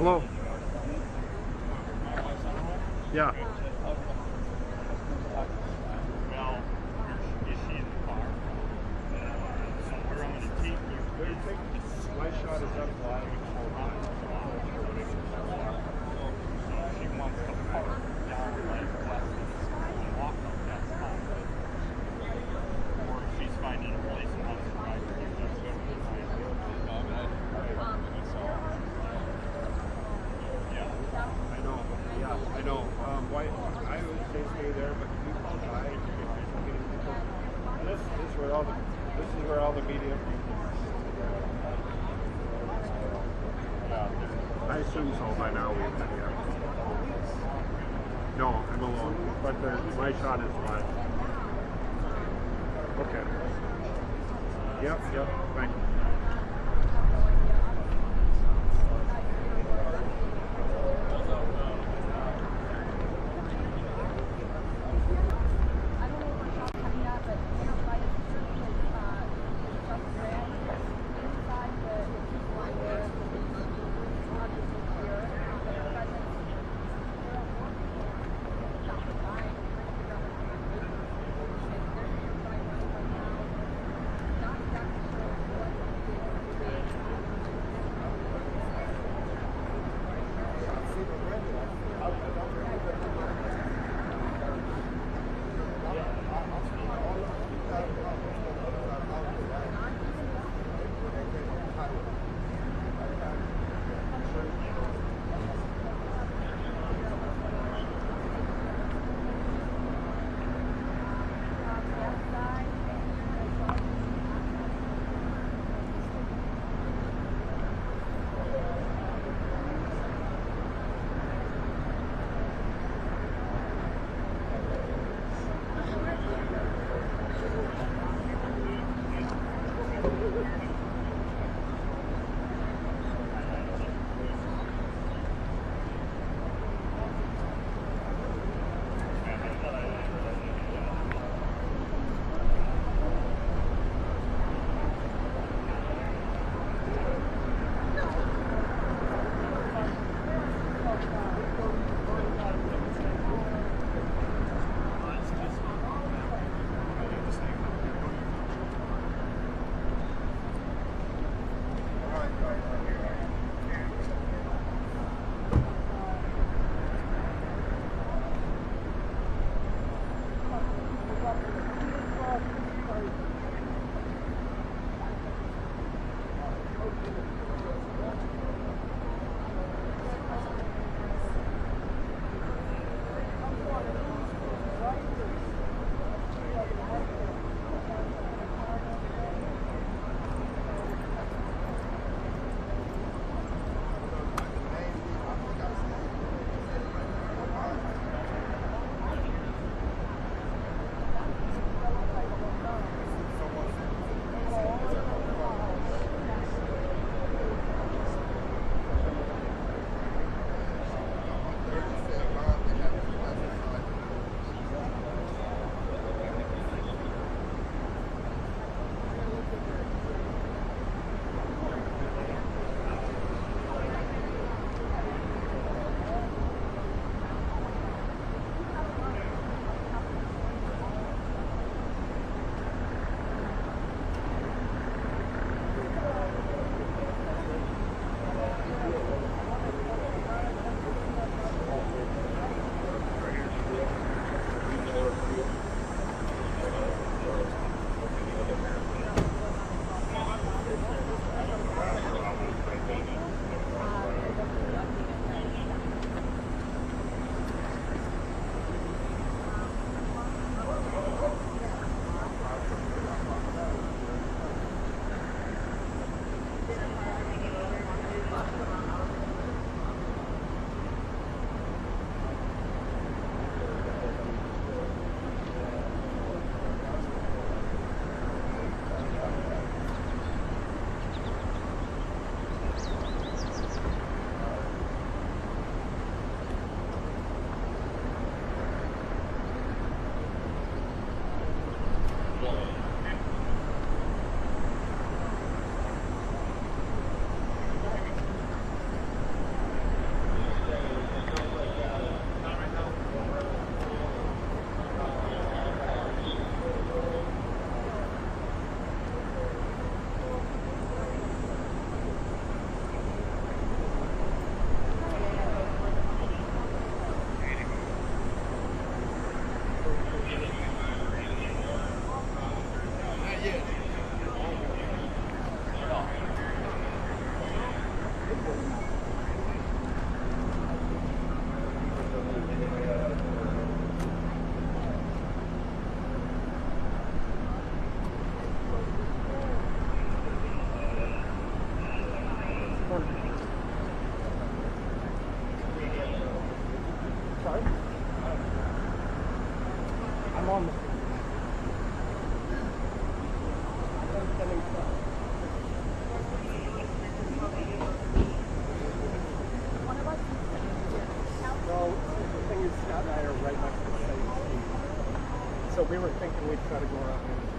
Hello. Yeah. Well, is she in the car? So where I'm going to take you is My shot is up live. so she wants to park down like west of the school and walk up that spot. Or if she's finding a place and wants to drive to you, that's what we're trying to do. I know. Yeah, I know. Why? I would say stay there, but can you call by and get people? This is where all the media. Yeah. I assume so by now. Yeah. No, I'm alone. But my shot is live. Okay. Yep. Thank you. So we were thinking we'd try to go around here.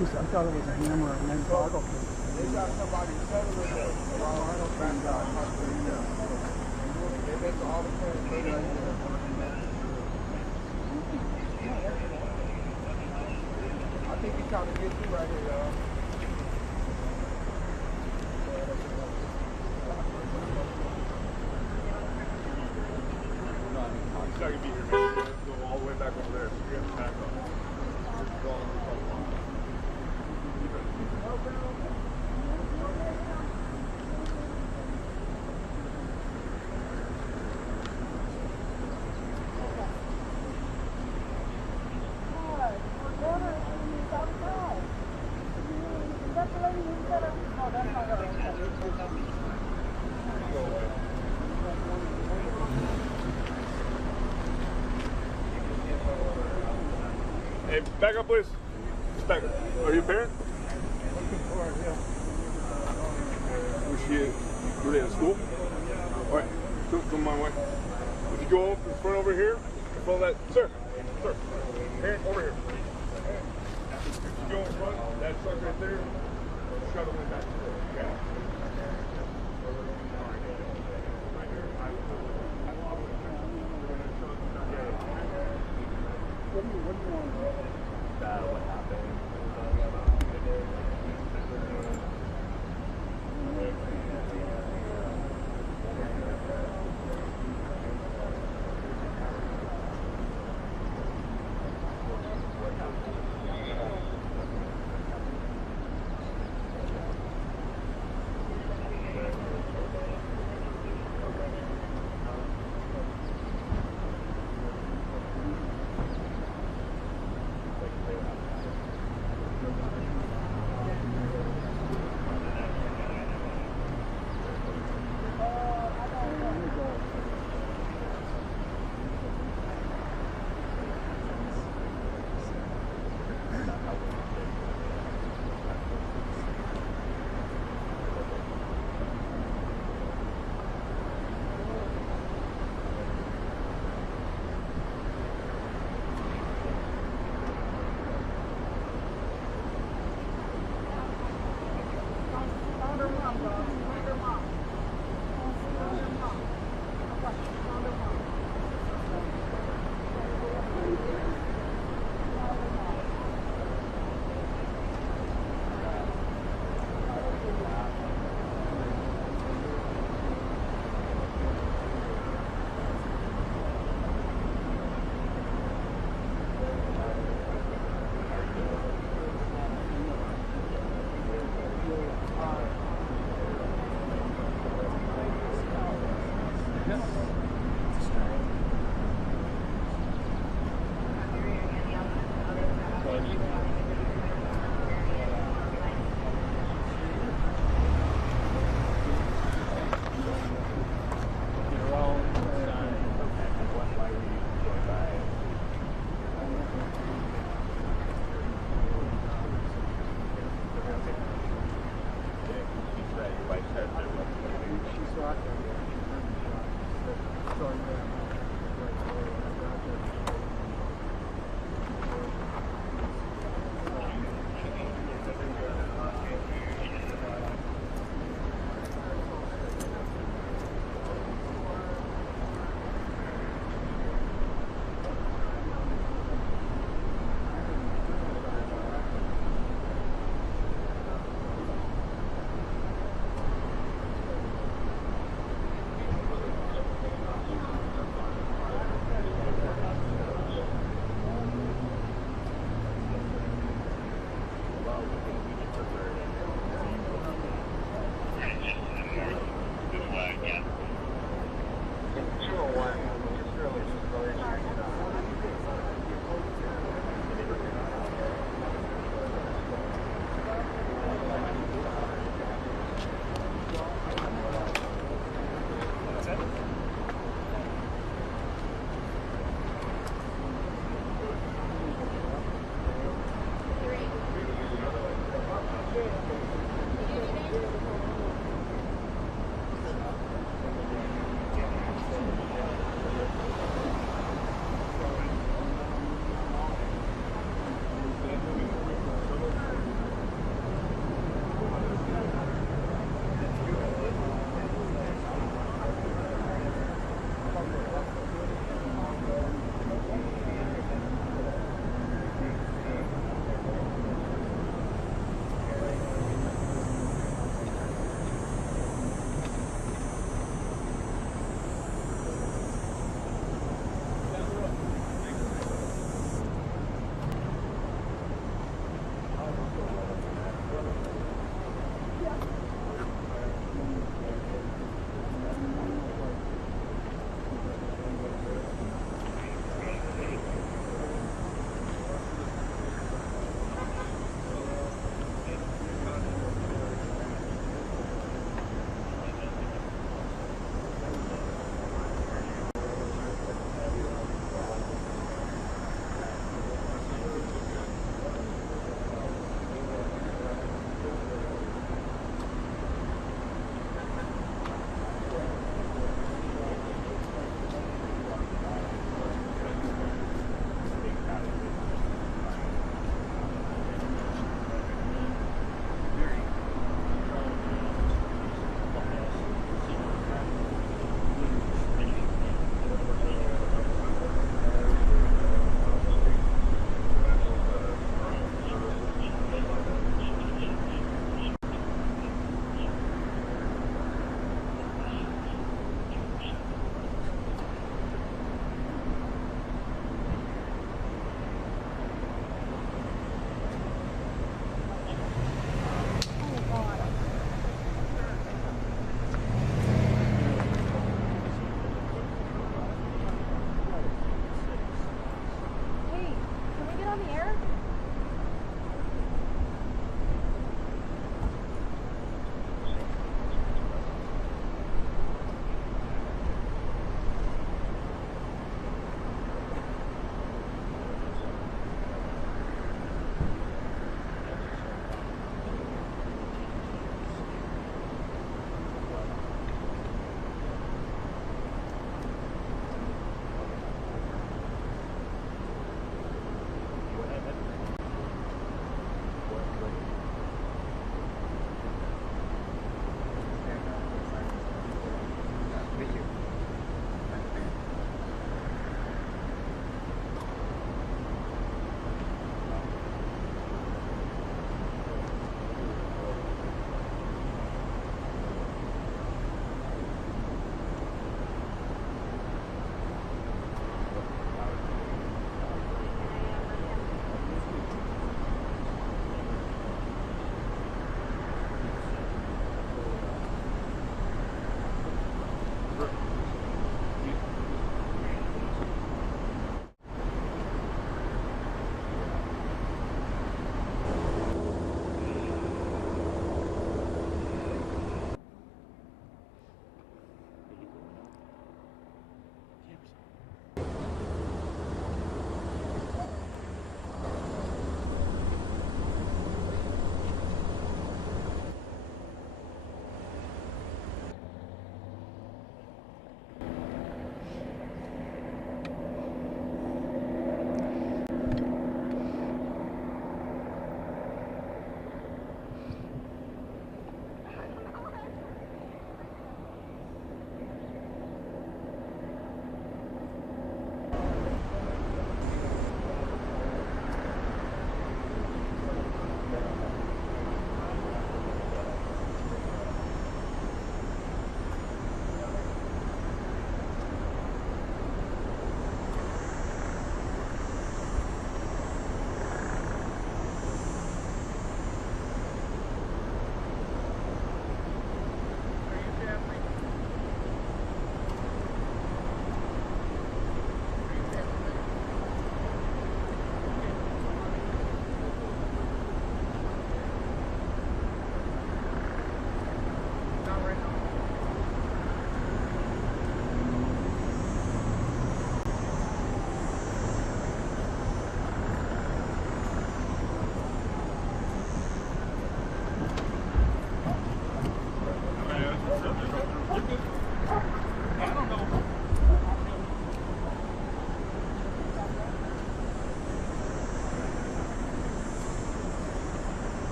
I thought it was a hammer and then bottle. They got somebody settled with them. They make all the plans. I think he's trying to get you right here, y'all. He's not going to be here, man. Go all the way back over there. So you're going to back up. You're going to That's the lady who said, oh, that's not what I said. Hey, back up, please. Back up. Are you a parent? Looking for it, yeah. Was she really at school? All right, come my way. If you go up in front over here, follow that. Sir, parent, over here. If you go in front, that truck right there, shut away back. Okay. What do you want? What happened?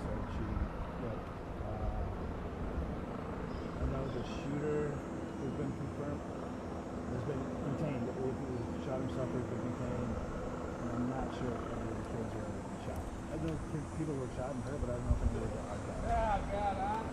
started shooting. But I know the shooter has been confirmed. Has been contained. If he shot himself, has been contained. And I'm not sure if any of the kids were shot. I know people were shot and hurt, but I don't know if any of them are shot. Yeah, God,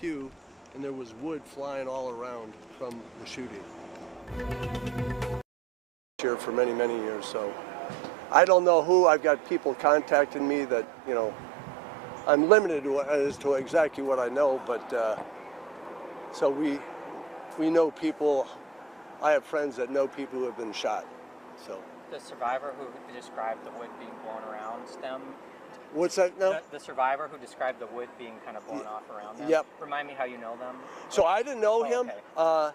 pew, and there was wood flying all around from the shooting. Here for many, many years, so I don't know who. I've got people contacting me that, you know, I'm limited as to exactly what I know, but so we know people. I have friends that know people who have been shot. So the survivor who described the wood being blown around them. What's that now? The survivor who described the wood being kind of blown off around them. Yep. Remind me how you know them. So I didn't know him. Okay.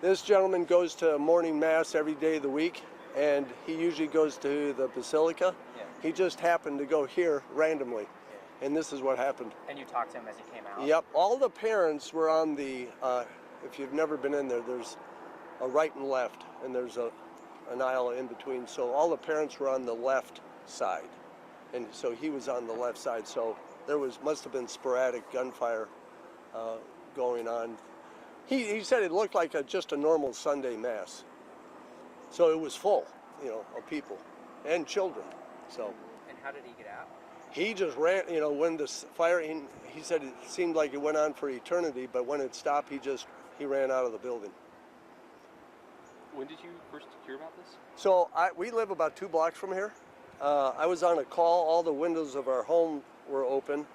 This gentleman goes to morning mass every day of the week, and he usually goes to the Basilica. Yeah. He just happened to go here randomly, and this is what happened. And you talked to him as he came out? Yep. All the parents were on the, if you've never been in there, there's a right and left, and there's an aisle in between. So all the parents were on the left side. and so he was on the left side. So there must have been sporadic gunfire going on. He said it looked like just a normal Sunday mass. So it was full, of people and children. So. And how did he get out? He just ran, when the fire, he said it seemed like it went on for eternity, but when it stopped, he ran out of the building. When did you first hear about this? So we live about 2 blocks from here. I was on a call. All the windows of our home were open.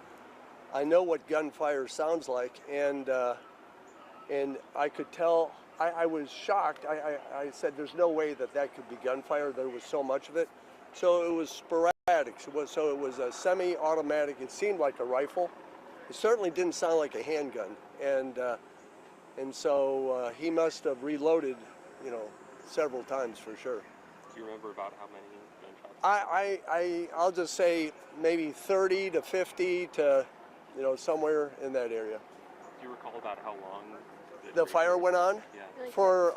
I know what gunfire sounds like, and I could tell. I was shocked. I said, "There's no way that could be gunfire." There was so much of it. So it was sporadic. So it was a semi-automatic. It seemed like a rifle. It certainly didn't sound like a handgun. And so he must have reloaded, several times for sure. Do you remember about how many gunshots? I'll just say maybe 30 to 50 to, somewhere in that area. Do you recall about how long the fire went on? Yeah. For,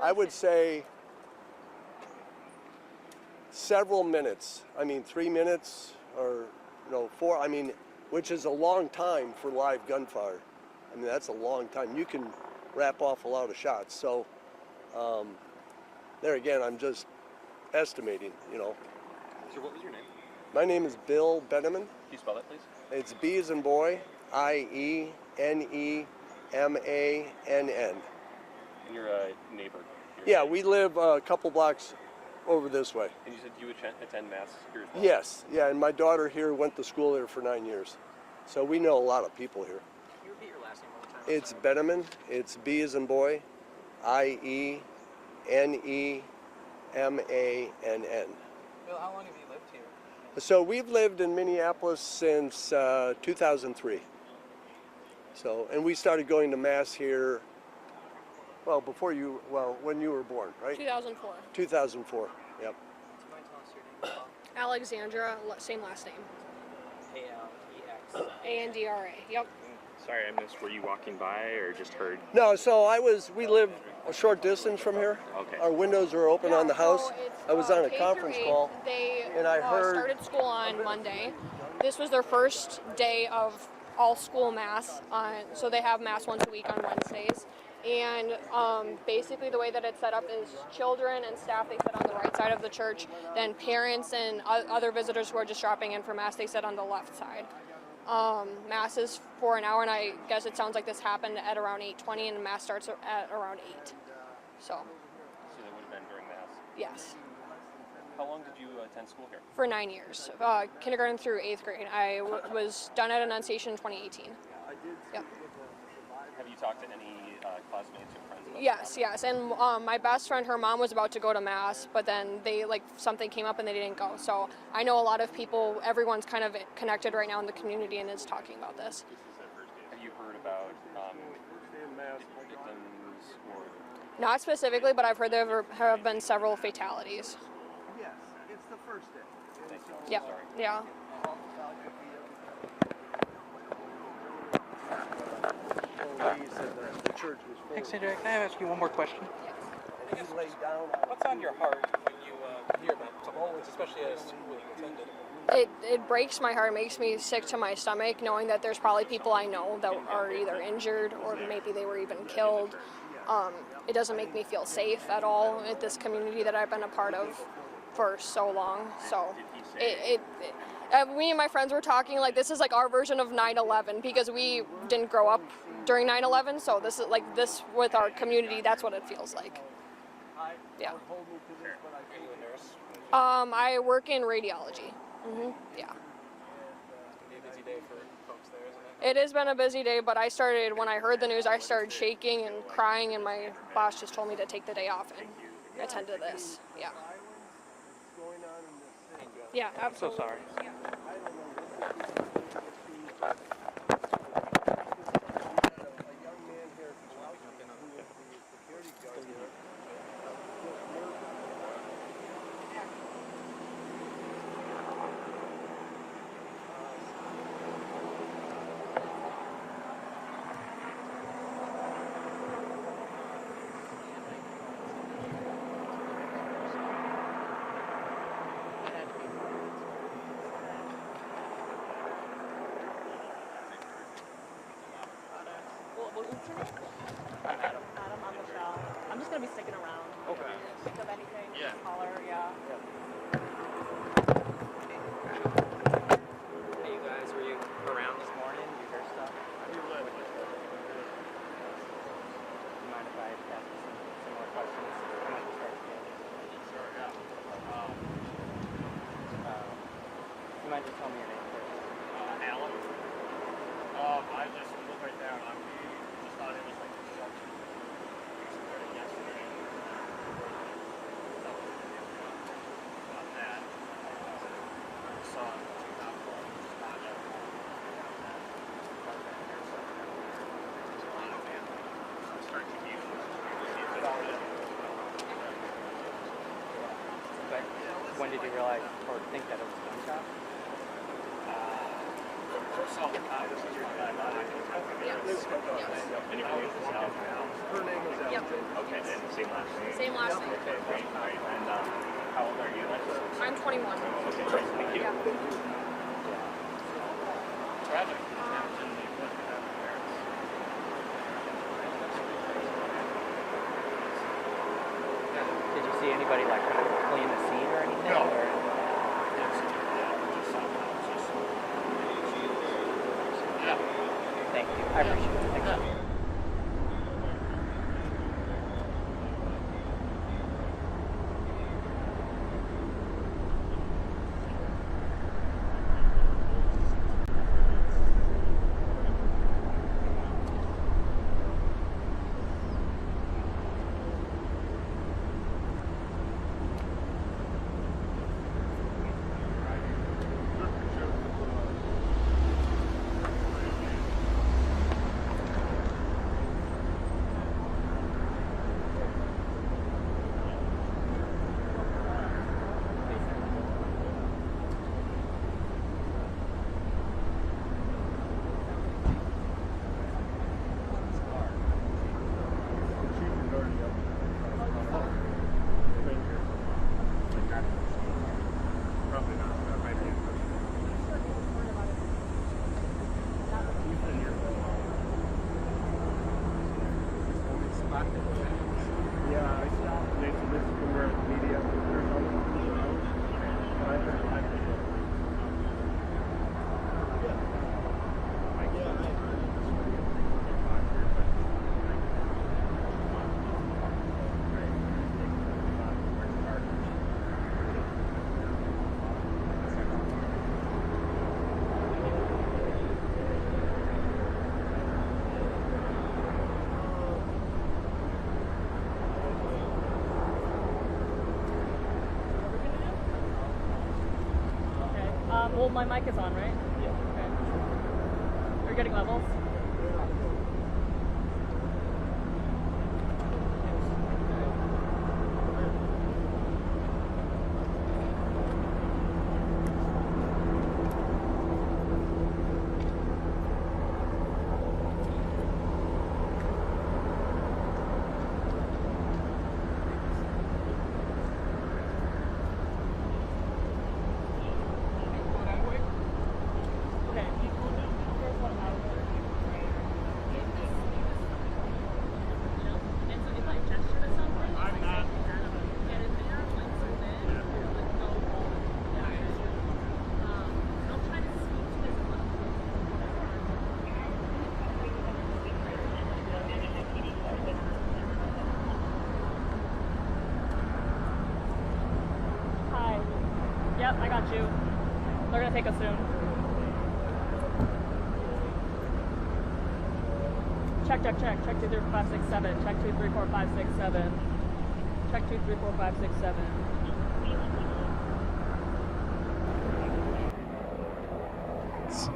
I would say, several minutes. 3 minutes or 4. Which is a long time for live gunfire. That's a long time. You can wrap off a lot of shots. So there again, I'm just estimating. So what was your name? My name is Bill Benneman. Can you spell that, please? It's B as in boy, IENEMANN. And you're a neighbor here? Yeah, we live a couple blocks over this way. And you said you attend Mass here as well? Yes, yeah, and my daughter here went to school there for 9 years. So we know a lot of people here. Can you repeat your last name one more time? It's Benneman. It's B as in boy, IENEMANN. Bill, how long have you lived here? So we've lived in Minneapolis since 2003. So, and we started going to Mass here, when you were born, right? 2004. 2004, yep. Do you mind telling us your name? Alexandra, same last name. A-L-E-X. A-N-D-R-A, yep. Sorry, I missed. Were you walking by or just heard? No, so we live a short distance from here. Okay. Our windows are open on the house. So it's, I was on a K conference through 8. call. They and I heard- started school on Monday. This was their first day of all school mass. So they have mass once a week on Wednesdays. And basically the way that it's set up is children and staff, they sit on the right side of the church. Then parents and other visitors who are just dropping in for mass, they sit on the left side. Mass is for an hour, and I guess it sounds like this happened at around 8:20, and mass starts at around 8. So So that would have been during Mass. yes. How long did you attend school here? For 9 years, kindergarten through 8th grade. I was done at Annunciation in 2018. Yep. Have you talked to any classmates or friends about Yes. And my best friend, her mom was about to go to mass, but then something came up and they didn't go. So I know a lot of people, everyone's kind of connected right now in the community and is talking about this. Have you heard about victims or... Not specifically, but I've heard there have been several fatalities. Yes, it's the first day. Thank you. Yep. Sorry. Yeah. The church was full. Alexandra, can I ask you one more question? And he laid down. What's on your heart when you hear about something like this, especially as someone who attended? It breaks my heart, makes me sick to my stomach, knowing that there's probably people I know that are either injured or maybe they were even killed. It doesn't make me feel safe at all at this community that I've been a part of for so long. So me and my friends were talking like this is like our version of 9/11 because we didn't grow up during 9/11. So this is like this with our community. That's what it feels like. Yeah. Are you a nurse? I work in radiology. Yeah. It'll be a busy day for folks there, isn't it? It has been a busy day, but when I heard the news, I started shaking and crying, and my boss just told me to take the day off and attend to this. Yeah. Yeah, absolutely. So sorry. gonna be sticking around. Okay. If you think of anything, Yeah. just holler, yeah. Hey, you guys, were you around this morning? Did you hear stuff? You live. Do you mind if I ask you some more questions? I might just start again. Sure, yeah. You mind just telling me your name first? Alan. I just looked right there and I just thought it was like a shelter. Yesterday. About that. I saw it. Just not yet. Start to use But when did you realize or think that it was a gunshot? Her name was Ellen. Okay, and same last name? Same last name. Okay, great. All right. And how old are you? I'm 21. Okay, great. Thank you. Yeah. Tragic. Unfortunately, what could happen to parents? Did you see anybody like kind of clean the scene or anything? No. Or? Yeah. Thank you. I appreciate it. Thanks. Well, my mic is on, right? Yeah. Okay. Are you getting levels? Yep, I got you. They're gonna take us soon. Check. Check 2, 3, 4, 5, 6, 7. Check 2, 3, 4, 5, 6, 7. Check 2, 3, 4, 5, 6, 7.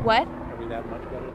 What? Are we that much better?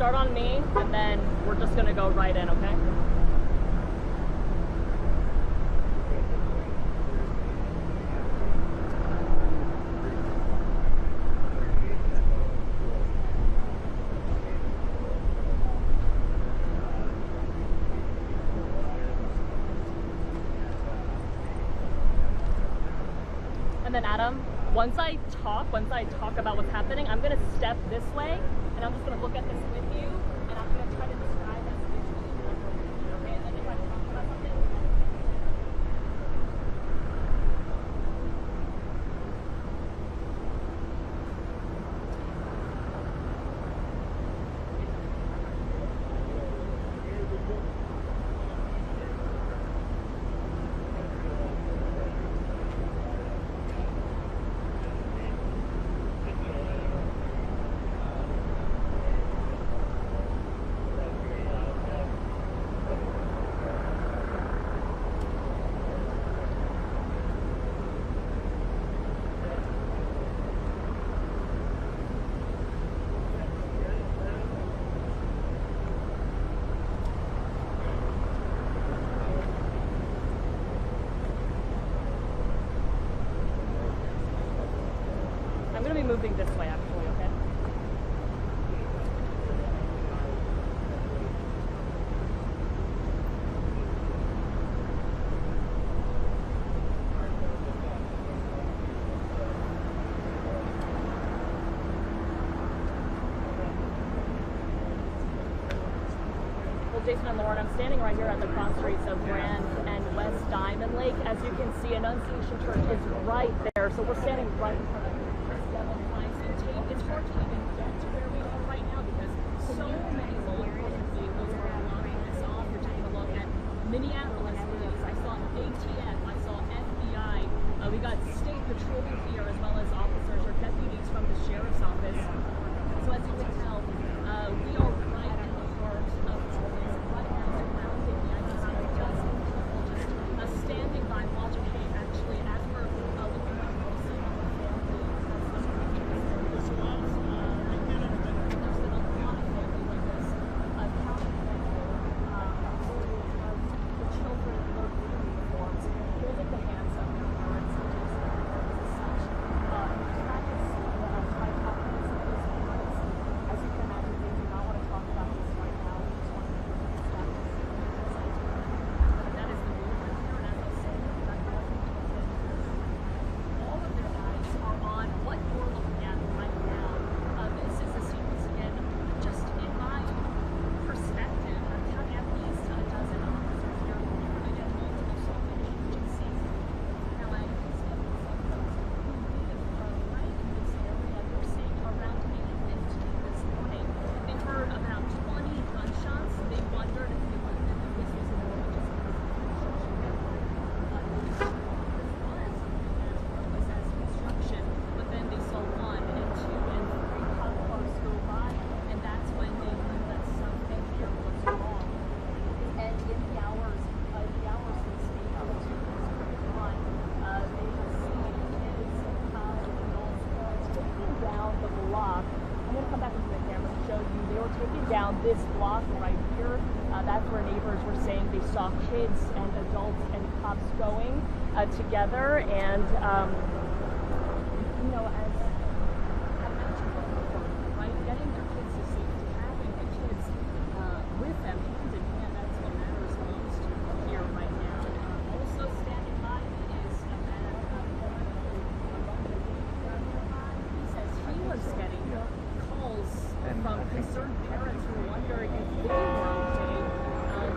start on me, and then we're just gonna go right in, okay? And then Adam, once I talk about what's happening, I'm gonna step this way, and I'm just gonna look at this with you, and I'm gonna try to describe as visually appropriate, okay? And then if I talk about something, I'm gonna be moving this way actually, okay? Well, Jason and Lauren, I'm standing right here at the cross streets of Grand and West Diamond Lake. As you can see, Annunciation Church is right there, so we're standing right in front of it's hard to even get to where we are right now because so many law enforcement vehicles are blocking us off. We're taking a look at Minneapolis police. I saw ATF. I saw FBI. We got state patrol here as well as officers or deputies from the sheriff's office. So as you can tell, we are right in the heart of all this right now surrounding me. I just have dozens of people just standing by watching. Hey, actually, as we're looking at Wilson on the family, there's been a lot of family like this. The children look in uniforms, holding the hands of their parents, and just such tragic scene of psychopaths and those parents. As you can imagine, they do not want to talk about this right now. They just want to keep this stuff as but that is the movement here, and as I say, all of their eyes are on what you're looking at right now. This is a sequence again, just in my perspective. I'm counting at least a dozen officers here moving at multiple social agencies. Now, I understand some folks who live right in this area. They're saying around 8:15 this morning, they heard about 20 gunshots. They wondered if this was a religious was as construction, but then they saw 1 and 2 and 3 cop cars go by, and that's when they knew that something here was wrong. And in the hours since the hours was on, they were seeing kids, adults taking down the block. I'm going to come back into the camera and show you. They were taking down this block right here. That's where neighbors were saying they saw kids and adults and cops going together. And, you know, as I mentioned before, right, getting their kids to safety, having the kids with them, hand in hand, that's what matters most here right now. Also standing by is a man he says he was getting calls from concerned parents who were wondering if they were okay.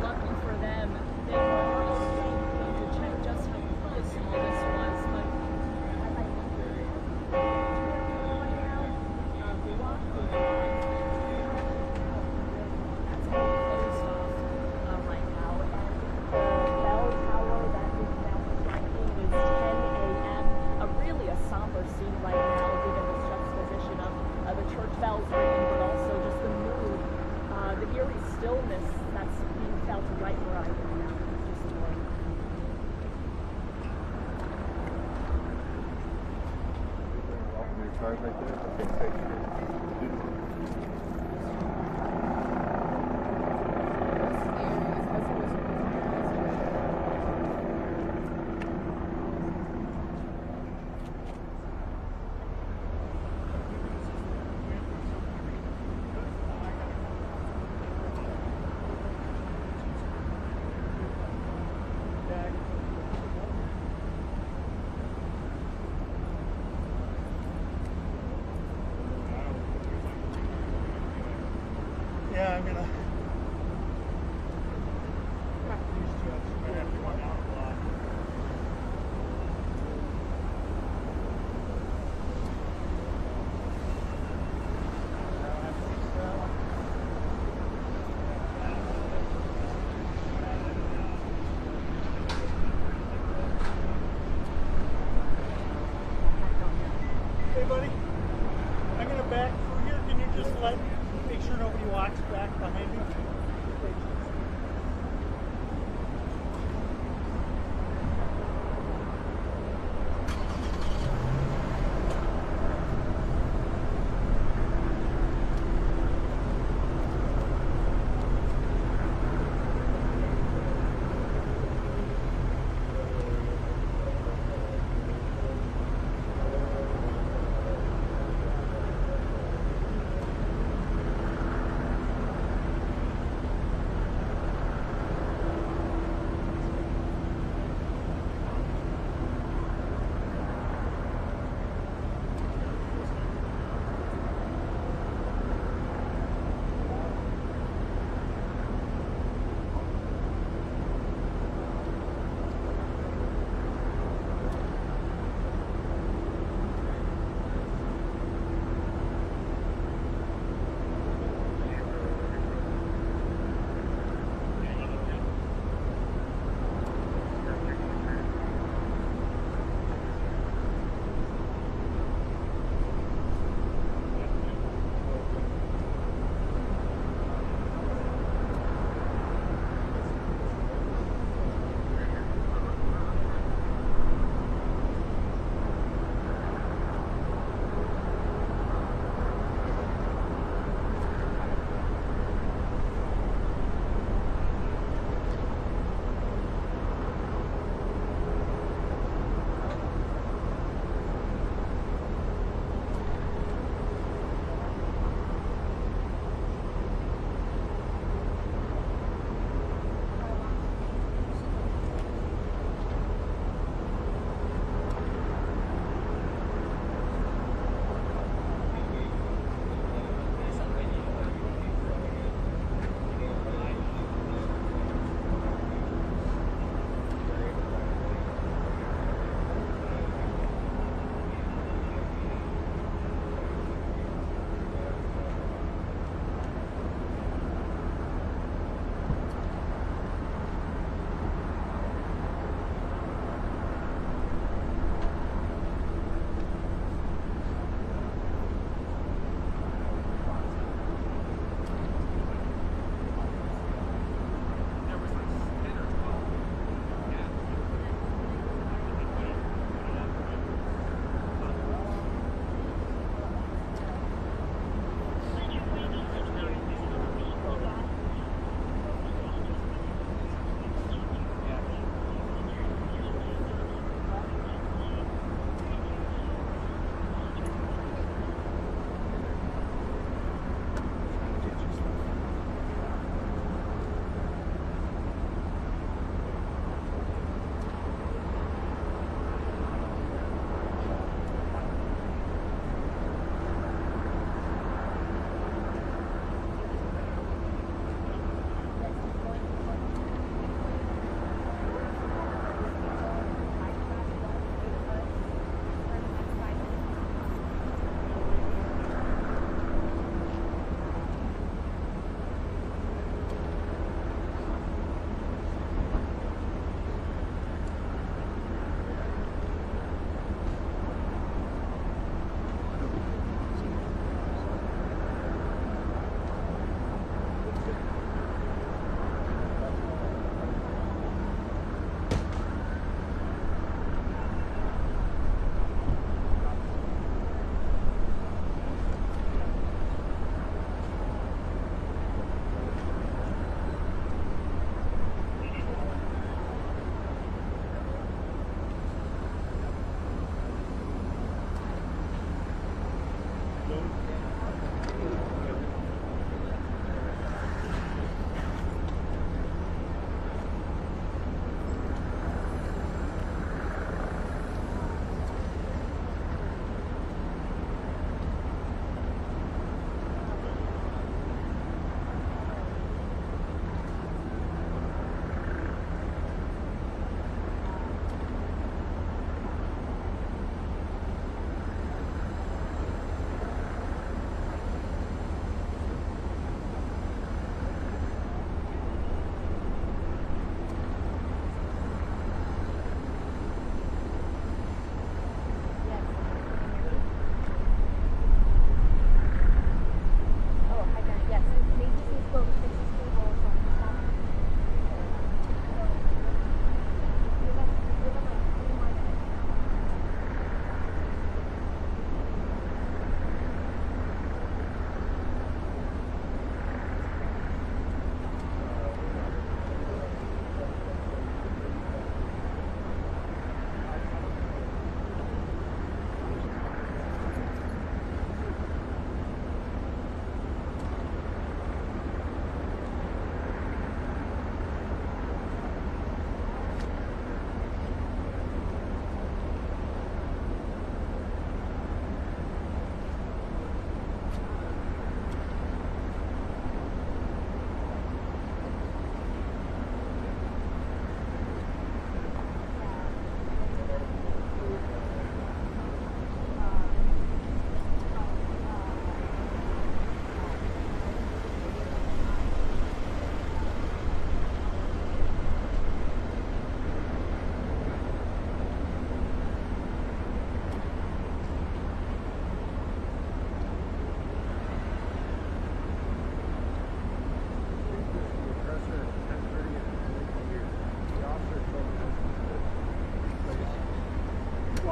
Lucky for them, they were able to check just how close all this was. But as I mentioned, right now, block the line. That's how closed off right now. And the bell tower that is now striking is 10 a.m. Really a somber scene right now, given this juxtaposition of the church bells ringing, but also just the mood, the eerie stillness that's being felt right where I am now. Just Your card right there. Okay, thank you.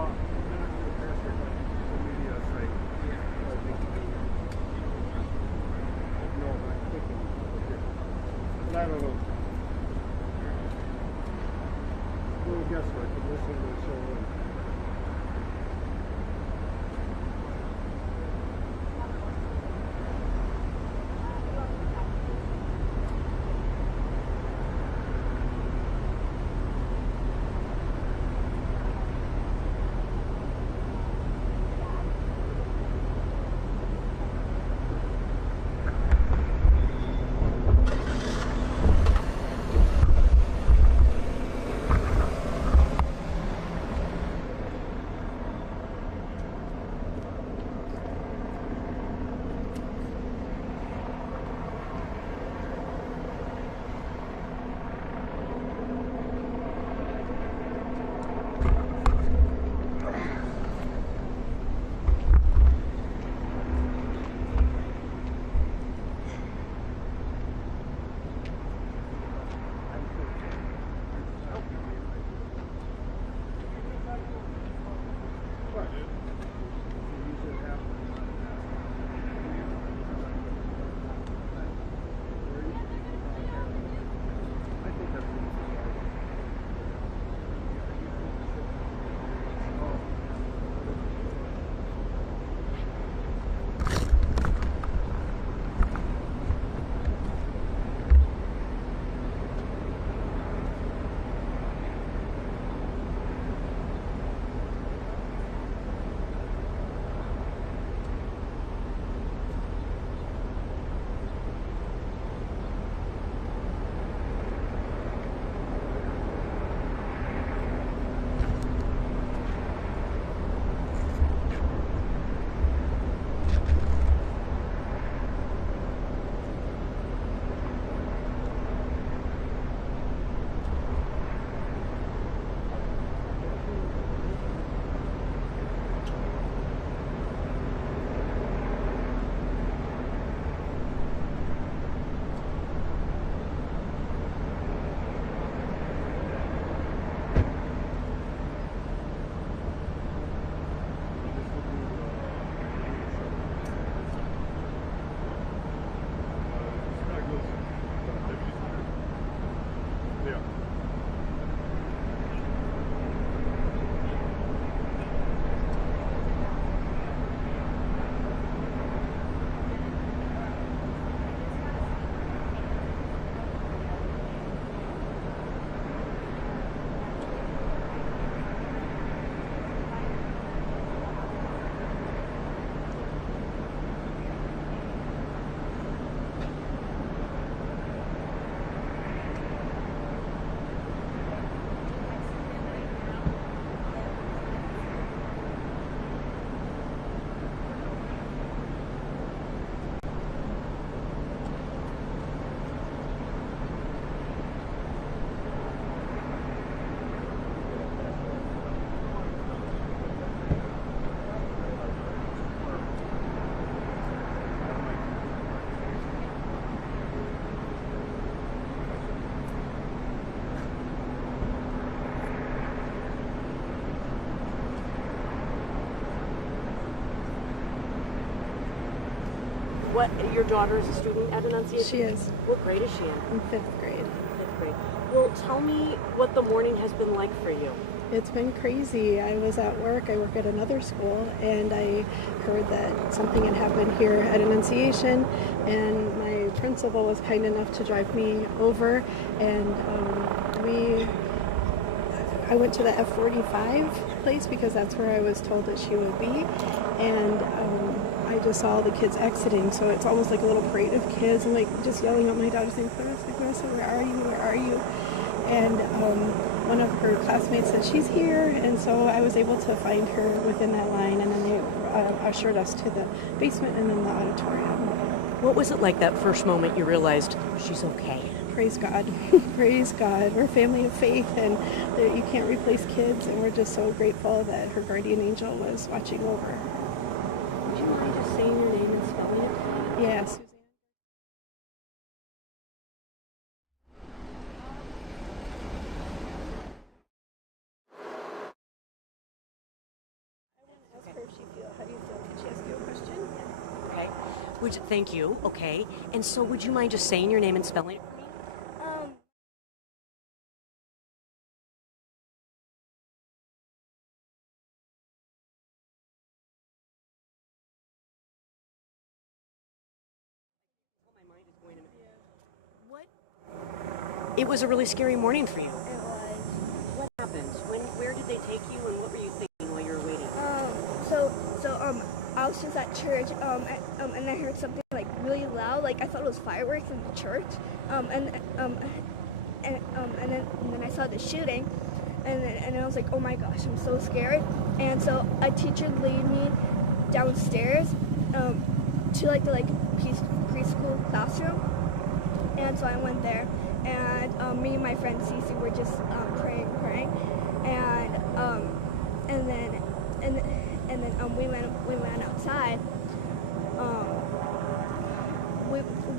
Well, the pastor, like, the media is like, no, but I'm thinking, I don't know. A little guesswork, and listening to the show. What, your daughter is a student at Annunciation? She is. What grade is she in? In 5th grade. 5th grade. Well, tell me what the morning has been like for you. It's been crazy. I was at work. I work at another school, and I heard that something had happened here at Annunciation, and my principal was kind enough to drive me over, and I went to the F45 place because that's where I was told that she would be, and I just saw all the kids exiting, so it's almost like a little parade of kids, and like just yelling at my daughter saying, Clarissa, where are you, where are you? And one of her classmates said she's here, and so I was able to find her within that line, and then they ushered us to the basement and then the auditorium. What was it like that first moment you realized she's okay? Praise God. Praise God. We're a family of faith, and you can't replace kids, and we're just so grateful that her guardian angel was watching over. Would you mind just saying your name and spelling it? Yes. Thank you. Okay. And so, would you mind just saying your name and spelling it for me? What? It was a really scary morning for you. It was. What happened? Where did they take you, and what were you thinking while you were waiting? I was just at church, and I heard something like really loud, like I thought it was fireworks in the church, and then I saw the shooting, and I was like, oh my gosh, I'm so scared, and so a teacher laid me downstairs, to the preschool classroom, and so I went there, and me and my friend Cece were just praying, and then we went outside.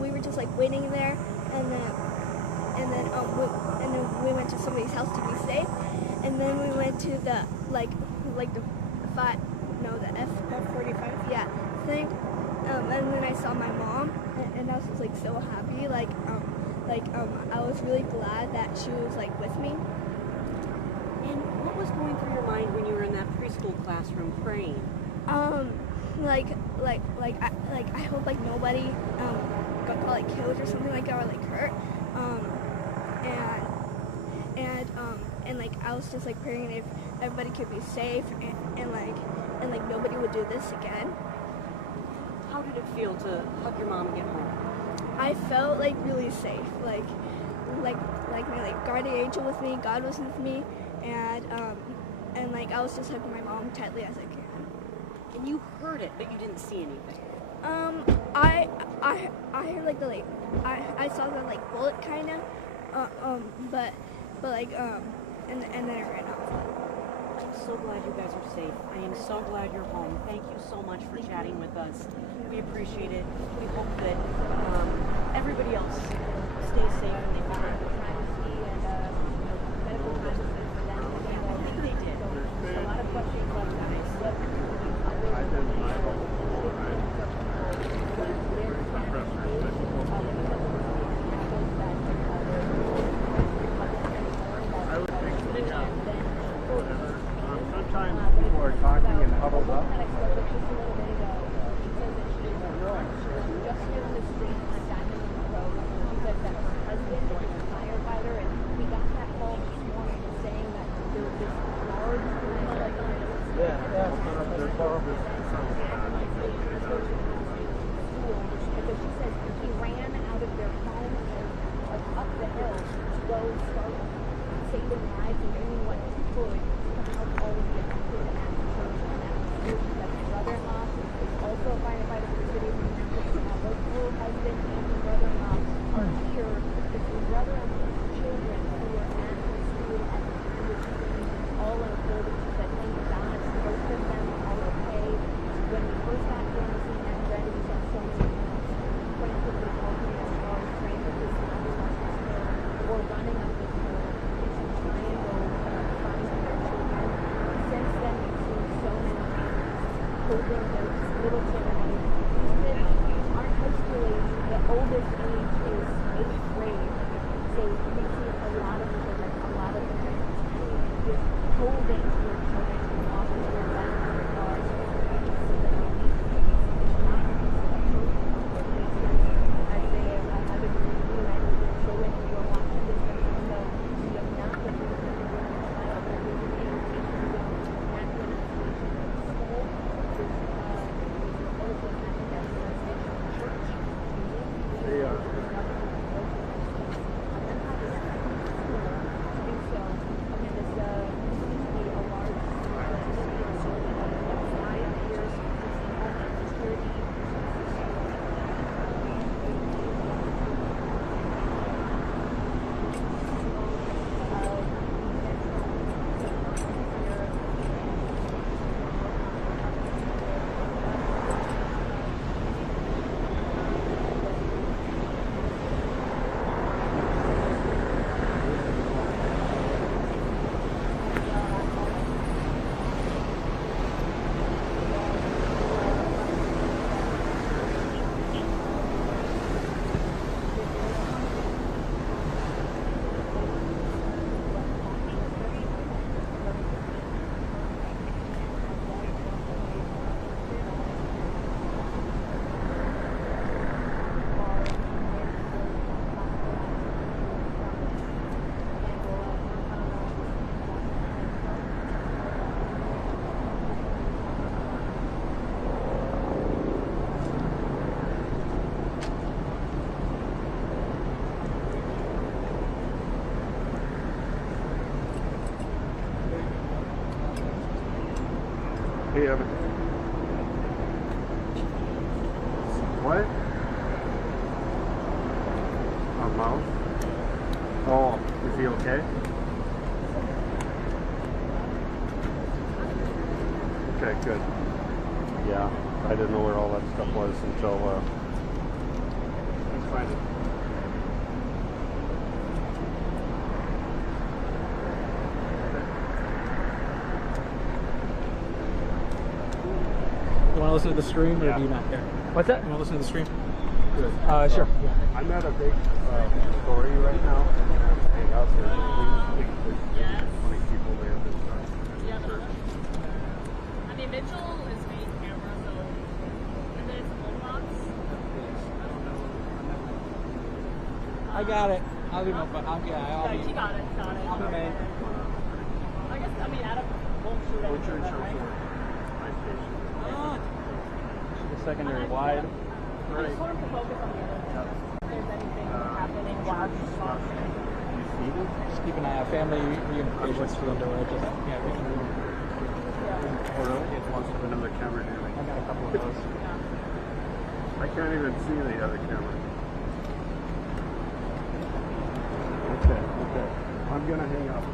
We were just like waiting there, and then we went to somebody's house to be safe, and then we went to the F-45 thing, and then I saw my mom, and I was just like so happy, I was really glad that she was like with me. And what was going through your mind when you were in that preschool classroom praying? I hope like nobody got like killed or something like that, or like hurt. And like I was just like praying if everybody could be safe, and nobody would do this again. How did it feel to hug your mom and get home? I felt like really safe, like my guardian angel with me, God was with me, and I was just hugging my mom tightly as I can. And you heard it, but you didn't see anything. I heard I saw the bullet kinda, and then I ran off. I'm so glad you guys are safe. I am so glad you're home. Thank you so much for chatting with us. We appreciate it. We hope that everybody else stays safe and they find privacy and medical privacy for them. I think they did. There's a lot of questions left, guys. Sometimes people are talking and huddled up. Hey, Evan. What? A mouse? Oh, is he okay? Okay, good. Yeah, I didn't know where all that stuff was until let's find it. You want to listen to the stream, or do you not care? What's that? You want to listen to the stream? Good. Sure. I'm at a big story right now. Hang out there. There's 20 people there this time. I mean, Mitchell is main camera, so. And then it's a full box. I got it. I'll be my fun. I'll be. He got it. I'll be main. I guess, I mean, Adam won't shoot What's your anything, insurance right? for? My station. The secondary wide. I just want him to focus on the other stuff. If there's anything happening while he's talking. You see them? Just keep an eye out. Family reunifications for the door. Just yeah, we can. Or it wants to put another camera near me. I got a couple of those. I can't even see the other camera. Okay. I'm gonna hang up.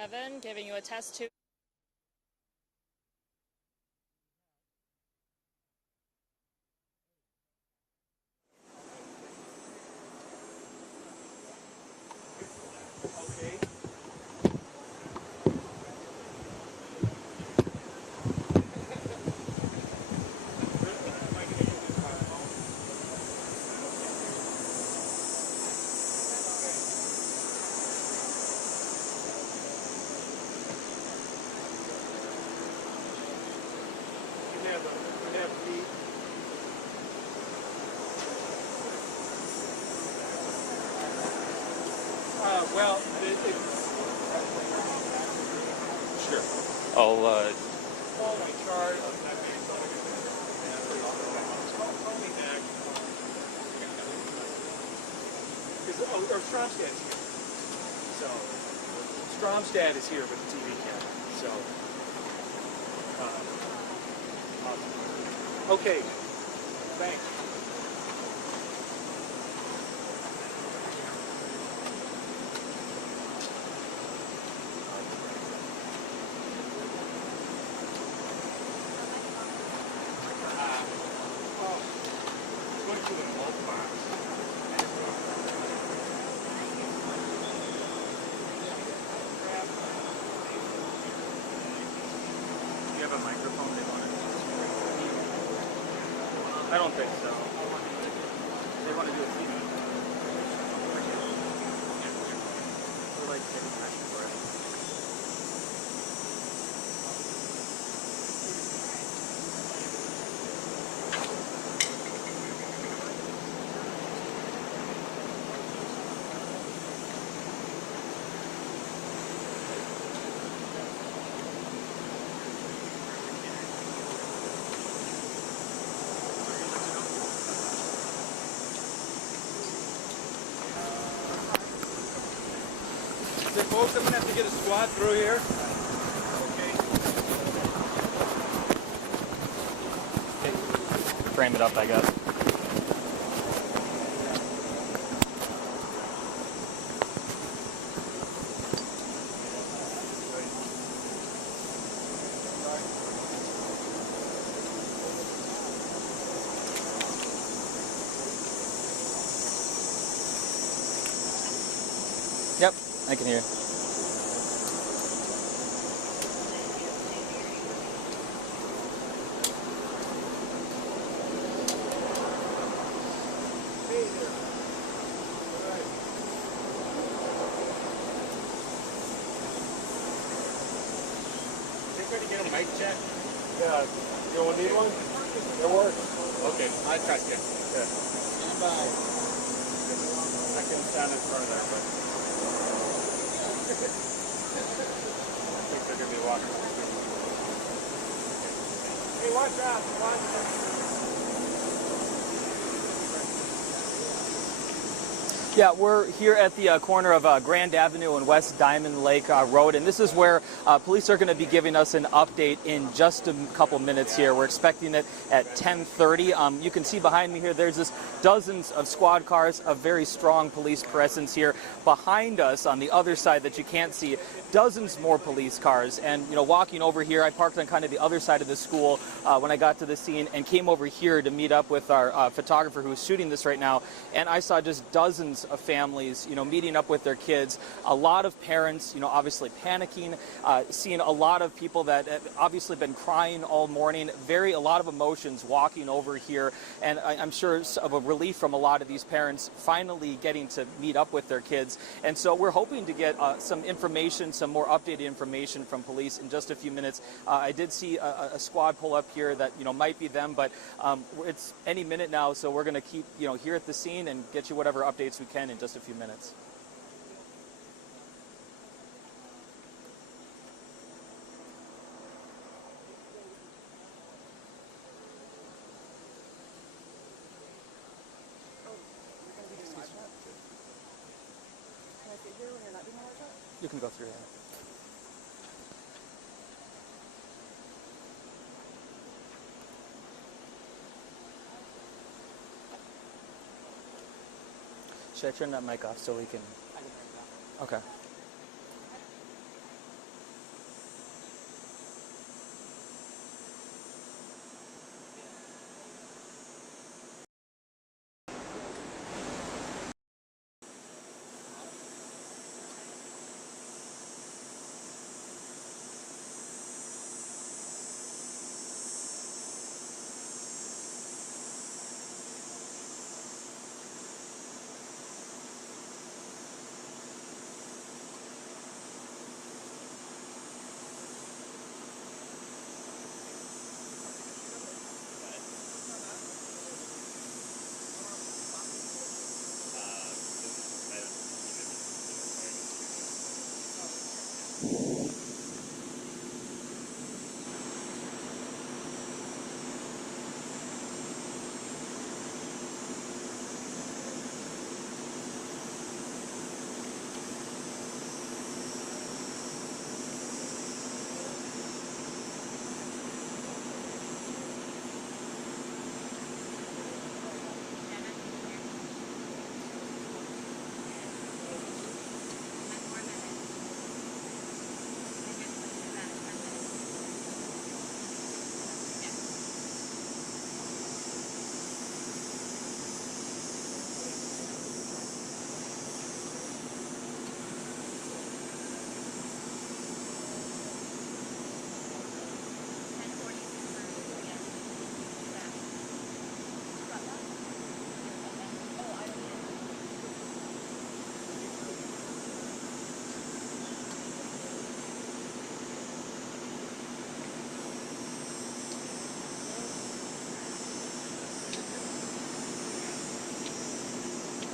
7, giving you a test tube. Well, Sure. I'll, call my chart. Call me back. Because Stromstad's here. So, Stromstad is here with the TV camera. So, okay. Thanks. A microphone they want to I don't think so. They want to do a TV. We're like taking action for it. So folks, I'm going to have to get a squad through here. Okay. frame it up, I guess. Yep, I can hear. Ready to get a mic check? Yeah. You don't need one? It works. Okay, I trust you. Yeah. Stand by. I can stand in front of there, but I think they're going to be walking. Hey, watch out. Watch out. Yeah, we're here at the corner of Grand Avenue and West Diamond Lake Road, and this is where police are going to be giving us an update in just a couple minutes here. We're expecting it at 10:30. You can see behind me here, there's just dozens of squad cars, a very strong police presence here. Behind us, on the other side that you can't see, dozens more police cars. And, you know, walking over here, I parked on kind of the other side of the school when I got to the scene and came over here to meet up with our photographer who's shooting this right now, and I saw just dozens of families, you know, meeting up with their kids. A lot of parents, you know, obviously panicking, seeing a lot of people that have obviously been crying all morning, a lot of emotions walking over here, and I'm sure it's of a relief from a lot of these parents finally getting to meet up with their kids. And so we're hoping to get some information, some more updated information from police in just a few minutes. I did see a squad pull up here that, you know, might be them, but it's any minute now, so we're going to keep, you know, here at the scene and get you whatever updates we can in just a few minutes. You can go through here. Should I turn that mic off so we can... Okay.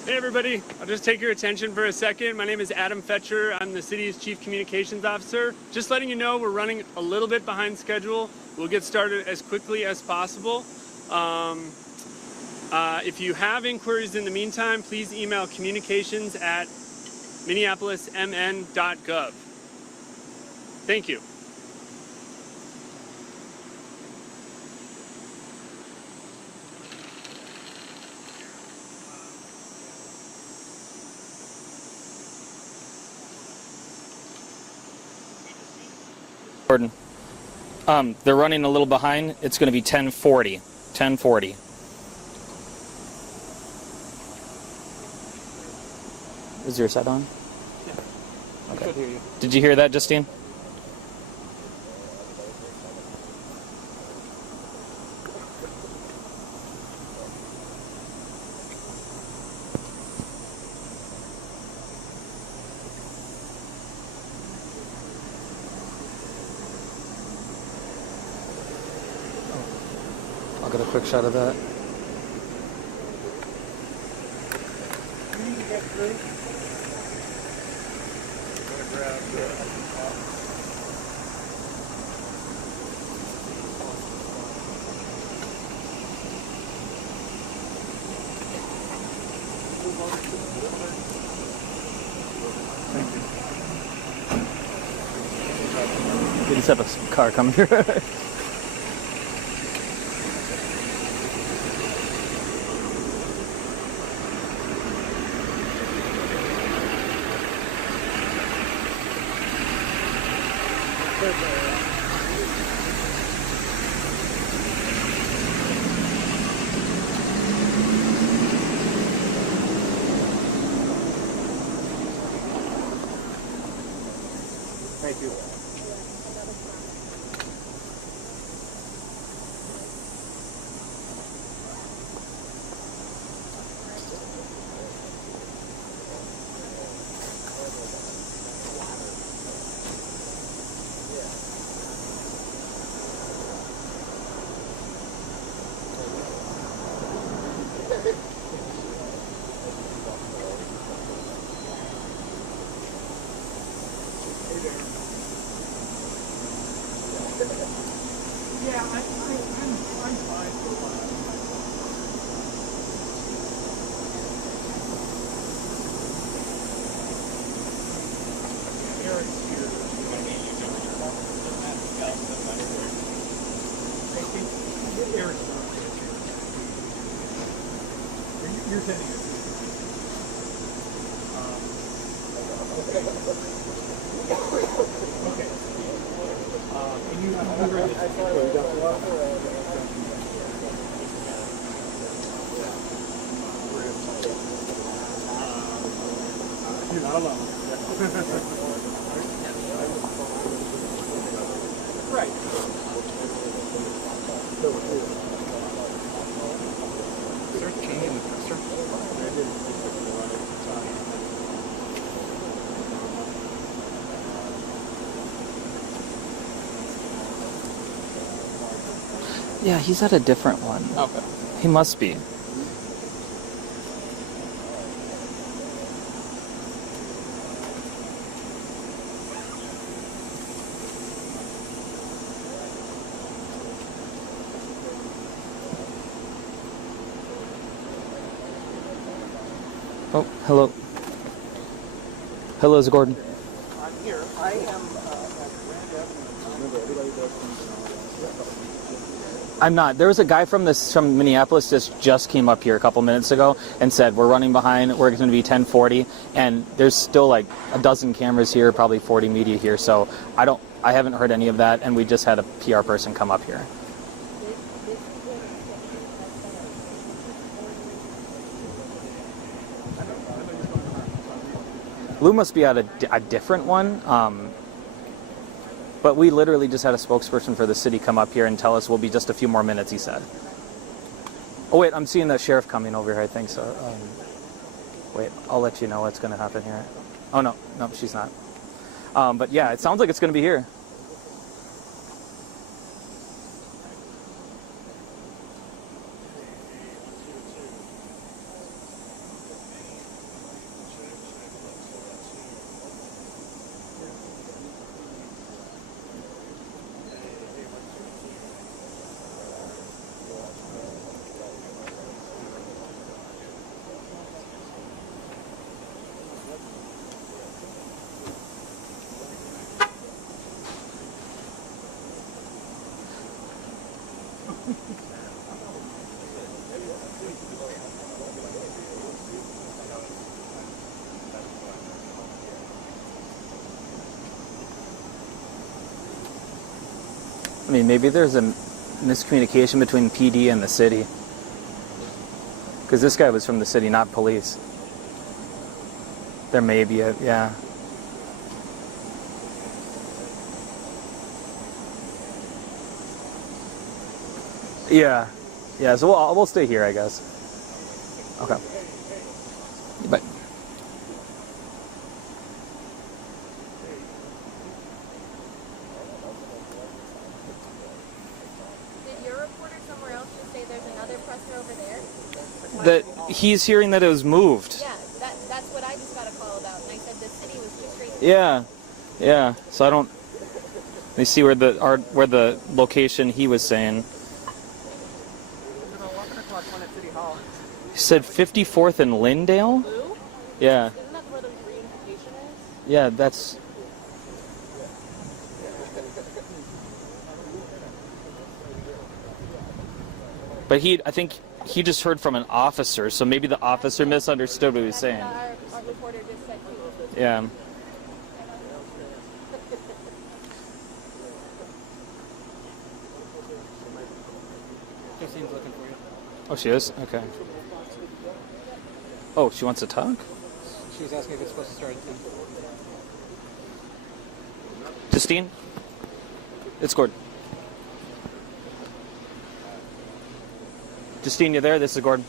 Hey everybody, I'll just take your attention for a second. My name is Adam Fetcher. I'm the city's Chief Communications Officer. Just letting you know we're running a little bit behind schedule. We'll get started as quickly as possible. If you have inquiries in the meantime, please email communications@minneapolismn.gov. Thank you. Gordon, they're running a little behind. It's going to be 10:40. 10:40. Is your set on? Yeah. Okay. I could hear you. Did you hear that, Justine? I'll get a quick shot of that. We just have a car coming here. Thank you. Yeah, I'm fine. Eric's here. Eric's not here. You're sending it. Okay. Okay. And you read it. You're not alone. Right. Is there a change in the tester? Yeah, he's at a different one. Okay. He must be. Oh, hello. Hello, is it Gordon? I'm here. I am at Grand Avenue. Remember, everybody does things. I'm not. There was a guy from Minneapolis just came up here a couple minutes ago and said we're running behind. We're going to be 10:40, and there's still like a dozen cameras here, probably 40 media here. So I haven't heard any of that, and we just had a PR person come up here. Lou must be at a different one. But we literally just had a spokesperson for the city come up here and tell us we'll be just a few more minutes, he said. Oh, wait, I'm seeing the sheriff coming over here, I think so. Wait, I'll let you know what's going to happen here. Oh, no, she's not. But yeah, it sounds like it's going to be here. I mean, maybe there's a miscommunication between PD and the city. Because this guy was from the city, not police. There may be a, yeah. Yeah. Yeah, so we'll stay here, I guess. Okay. Bye. Did your reporter somewhere else just say there's another presser over there? That he's hearing that it was moved. Yeah, that's what I just got a call about, and I said the city was just right. Yeah. Yeah. So I don't. Let me see where the location he was saying. He said 54th and Lindale? Blue? Yeah. Isn't that where the reunification is? Yeah, that's... But I think he just heard from an officer, so maybe the officer misunderstood what he was saying. Our reporter just said too. Yeah. Justine's looking for you. Oh, she is? Okay. Oh, she wants to talk? She was asking if it's supposed to start at 10. Justine? It's Gordon. Justine, you there? This is Gordon.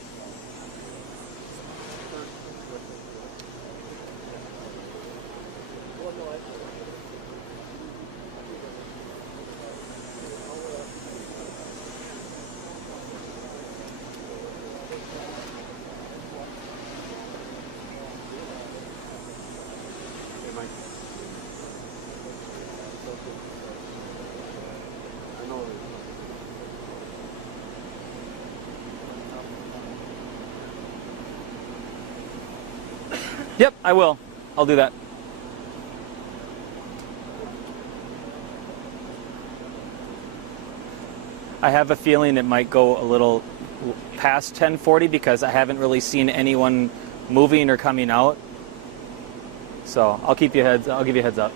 Yep, I will. I'll do that. I have a feeling it might go a little past 10:40 because I haven't really seen anyone moving or coming out. So I'll give you a heads up.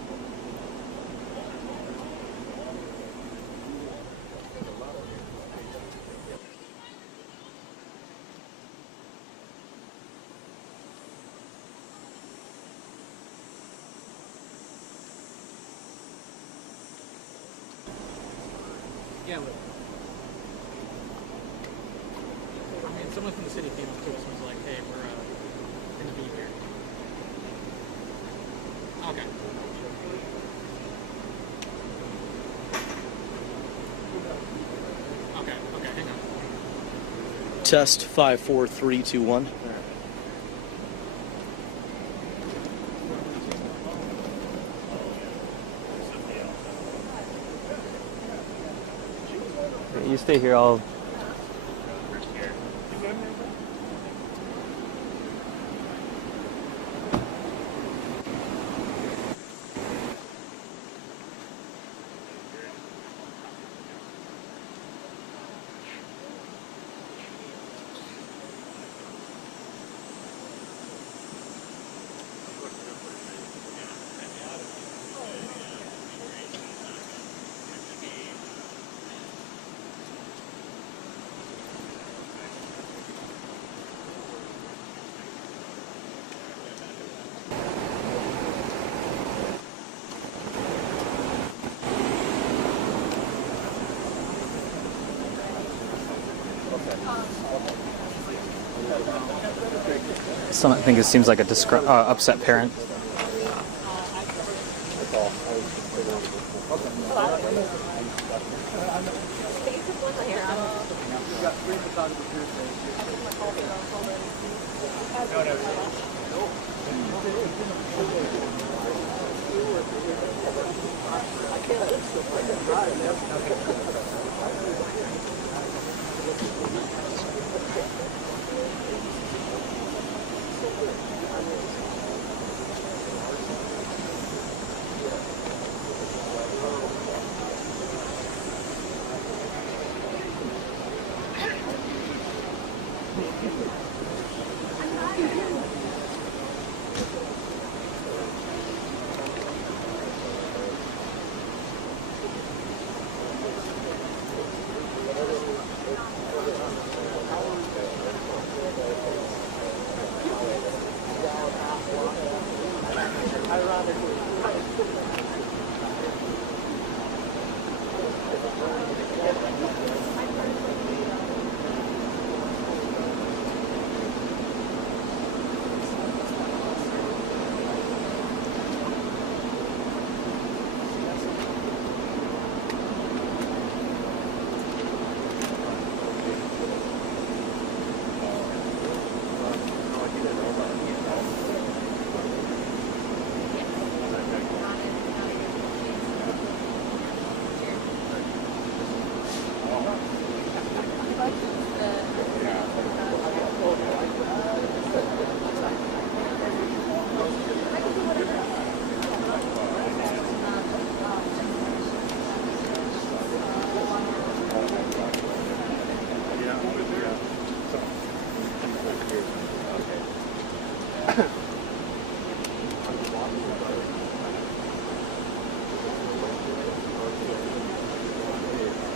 Yeah, I mean, someone from the city came up to us and was like, hey, we're going to be here. Okay. Okay, hang on. Test 54321. You stay here, I'll... I think it seems like a upset parent.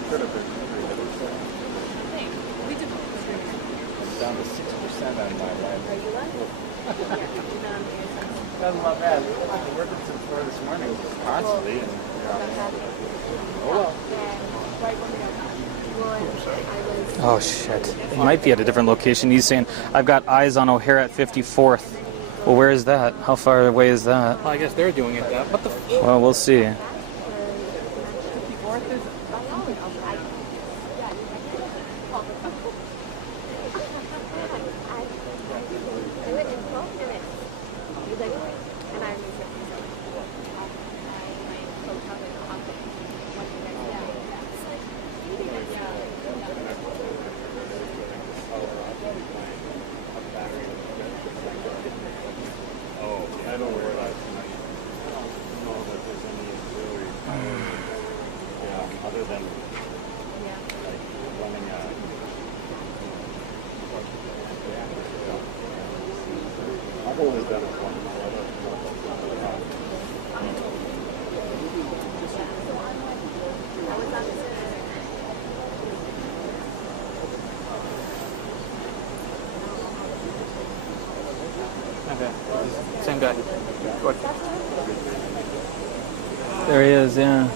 Down to 6% on my line. Are you left? Doesn't love that. I've been working since 4 this morning, constantly. And, oh shit! It might be at a different location. He's saying I've got eyes on O'Hare at 54th. Well, where is that? How far away is that? Well, I guess they're doing it that. What the? Well, we'll see. 54th is. Okay. Same guy. Good. There he is, yeah.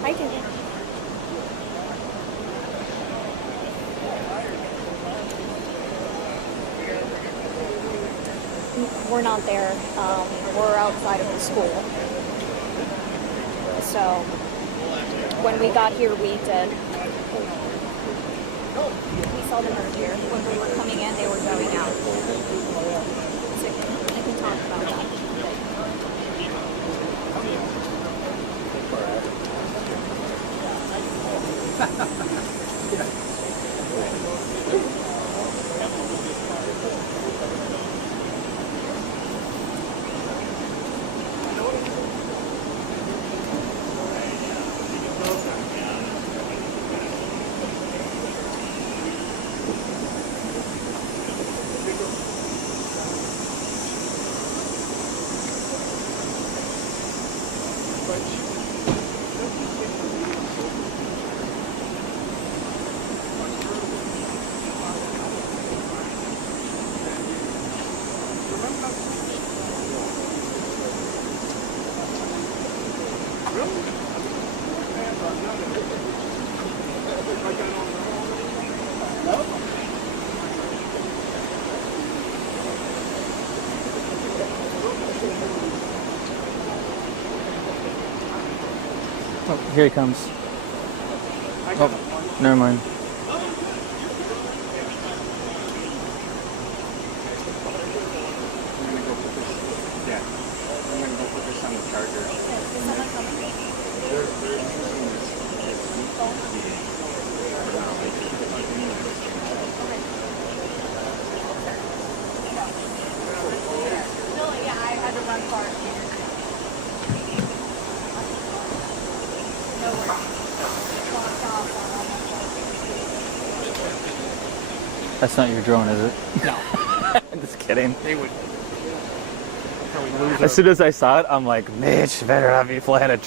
I can. We're not there. We're outside of the school. So when we got here, we did. We saw them earlier. When we were coming in, they were going out. So I can talk about that. Really? Oh, here he comes. Oh, never mind. Yeah, I'm gonna go put this on the charger. They're using this phone meeting for now. I think about Yeah, I had to run far. No worries. That's not your drone, is it? No. I'm just kidding. They would. As soon as I saw it, I'm like, Mitch, better not be flying a.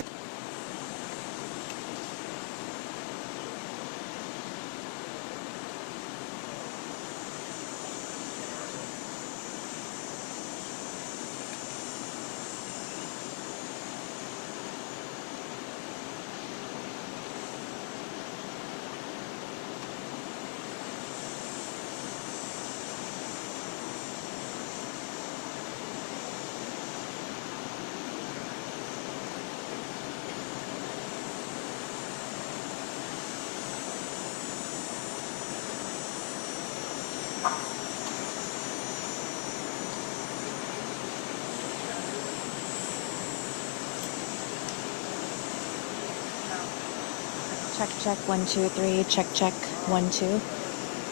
Check, check, 1, 2, 3. Check, check, 1, 2.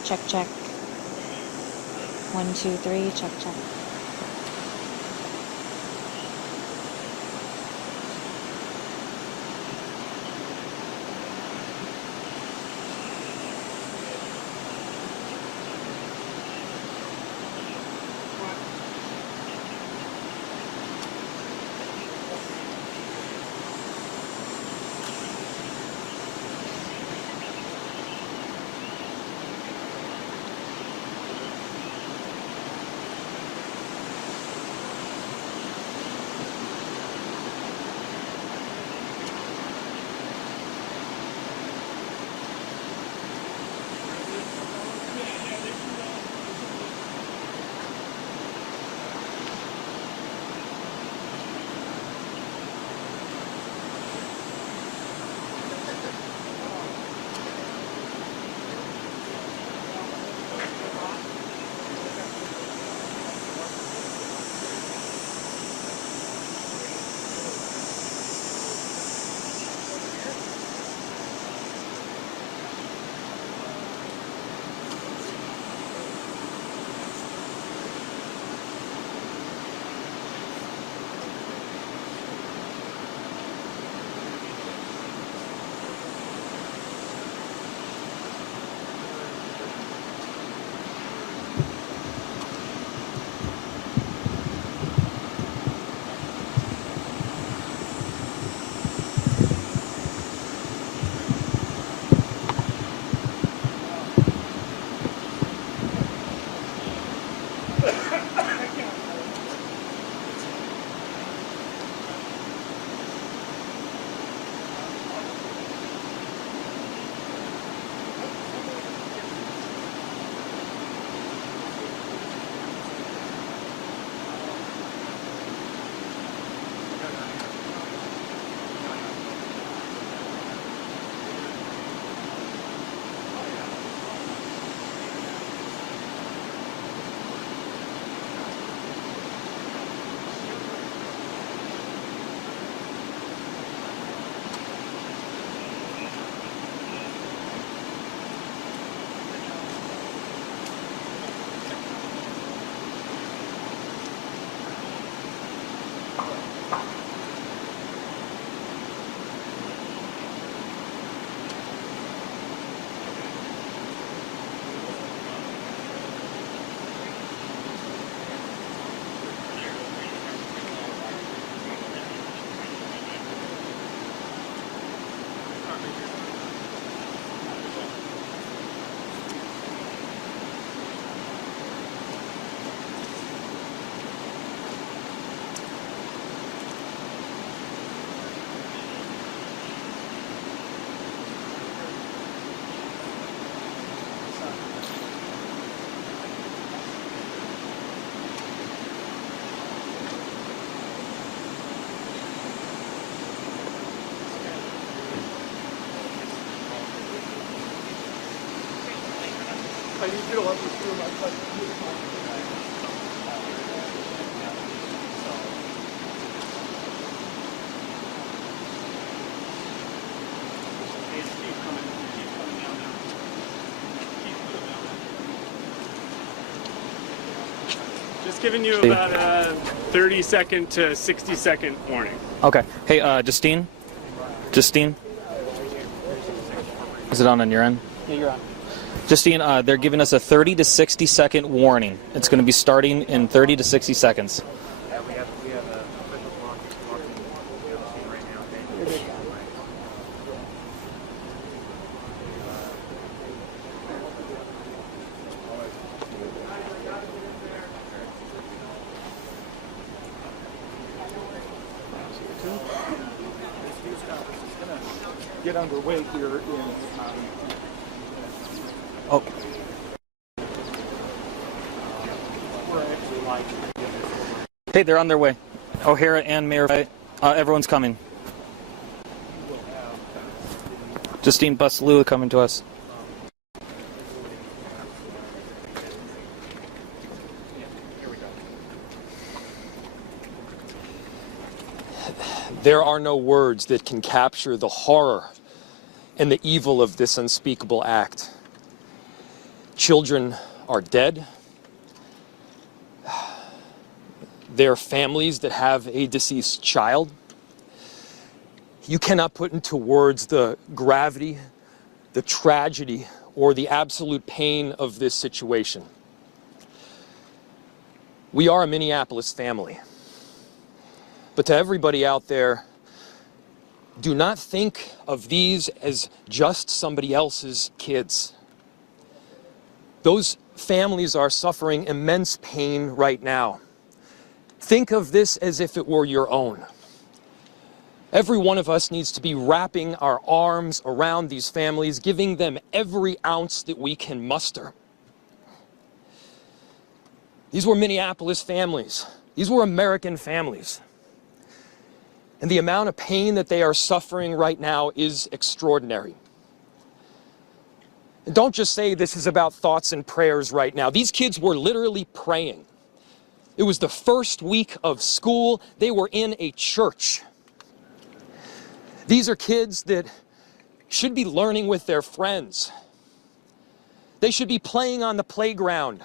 Check, check. 1, 2, 3. Check, check. I need you to let me through my cousin. Just giving you about a 30-second to 60-second warning. Okay. Hey, Justine? Justine? Is it on your end? Yeah, you're on. Justine, they're giving us a 30 to 60-second warning. It's going to be starting in 30 to 60 seconds. Yeah, we have a official walking the scene right now. Okay? Get underway here in Oh. we're actually live. Hey, they're on their way. O'Hara and Mayor, everyone's coming. Justine Bussalou coming to us. There are no words that can capture the horror and the evil of this unspeakable act. Children are dead. There are families that have a deceased child. You cannot put into words the gravity, the tragedy, or the absolute pain of this situation. We are a Minneapolis family. But to everybody out there, do not think of these as just somebody else's kids. Those families are suffering immense pain right now. Think of this as if it were your own. Every one of us needs to be wrapping our arms around these families, giving them every ounce that we can muster. These were Minneapolis families. These were American families. And the amount of pain that they are suffering right now is extraordinary. And don't just say this is about thoughts and prayers right now. These kids were literally praying. It was the first week of school. They were in a church. These are kids that should be learning with their friends. They should be playing on the playground.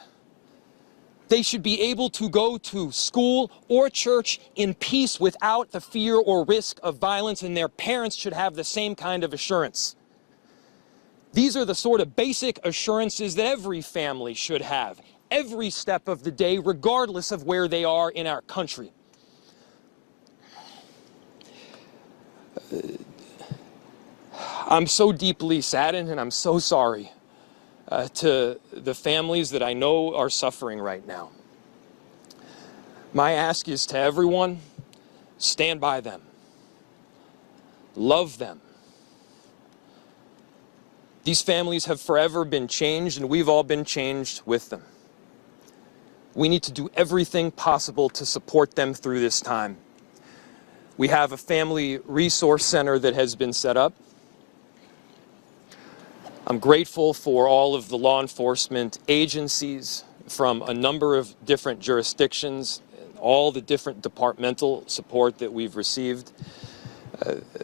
They should be able to go to school or church in peace without the fear or risk of violence, and their parents should have the same kind of assurance. These are the sort of basic assurances that every family should have, every step of the day, regardless of where they are in our country. I'm so deeply saddened, and I'm so sorry to the families that I know are suffering right now. My ask is to everyone, stand by them. Love them. These families have forever been changed, and we've all been changed with them. We need to do everything possible to support them through this time. We have a family resource center that has been set up. I'm grateful for all of the law enforcement agencies from a number of different jurisdictions, all the different departmental support that we've received.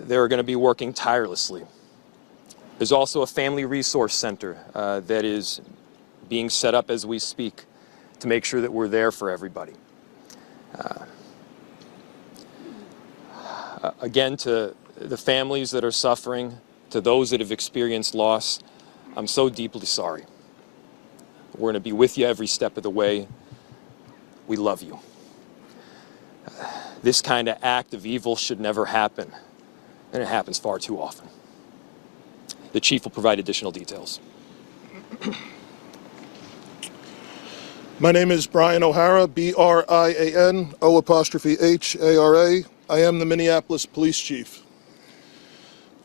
They're going to be working tirelessly. There's also a family resource center that is being set up as we speak to make sure that we're there for everybody. Again, to the families that are suffering, to those that have experienced loss, I'm so deeply sorry. We're going to be with you every step of the way. We love you. This kind of act of evil should never happen, and it happens far too often. The chief will provide additional details. My name is Brian O'Hara, B-R-I-A-N, O''H-A-R-A. I am the Minneapolis Police Chief.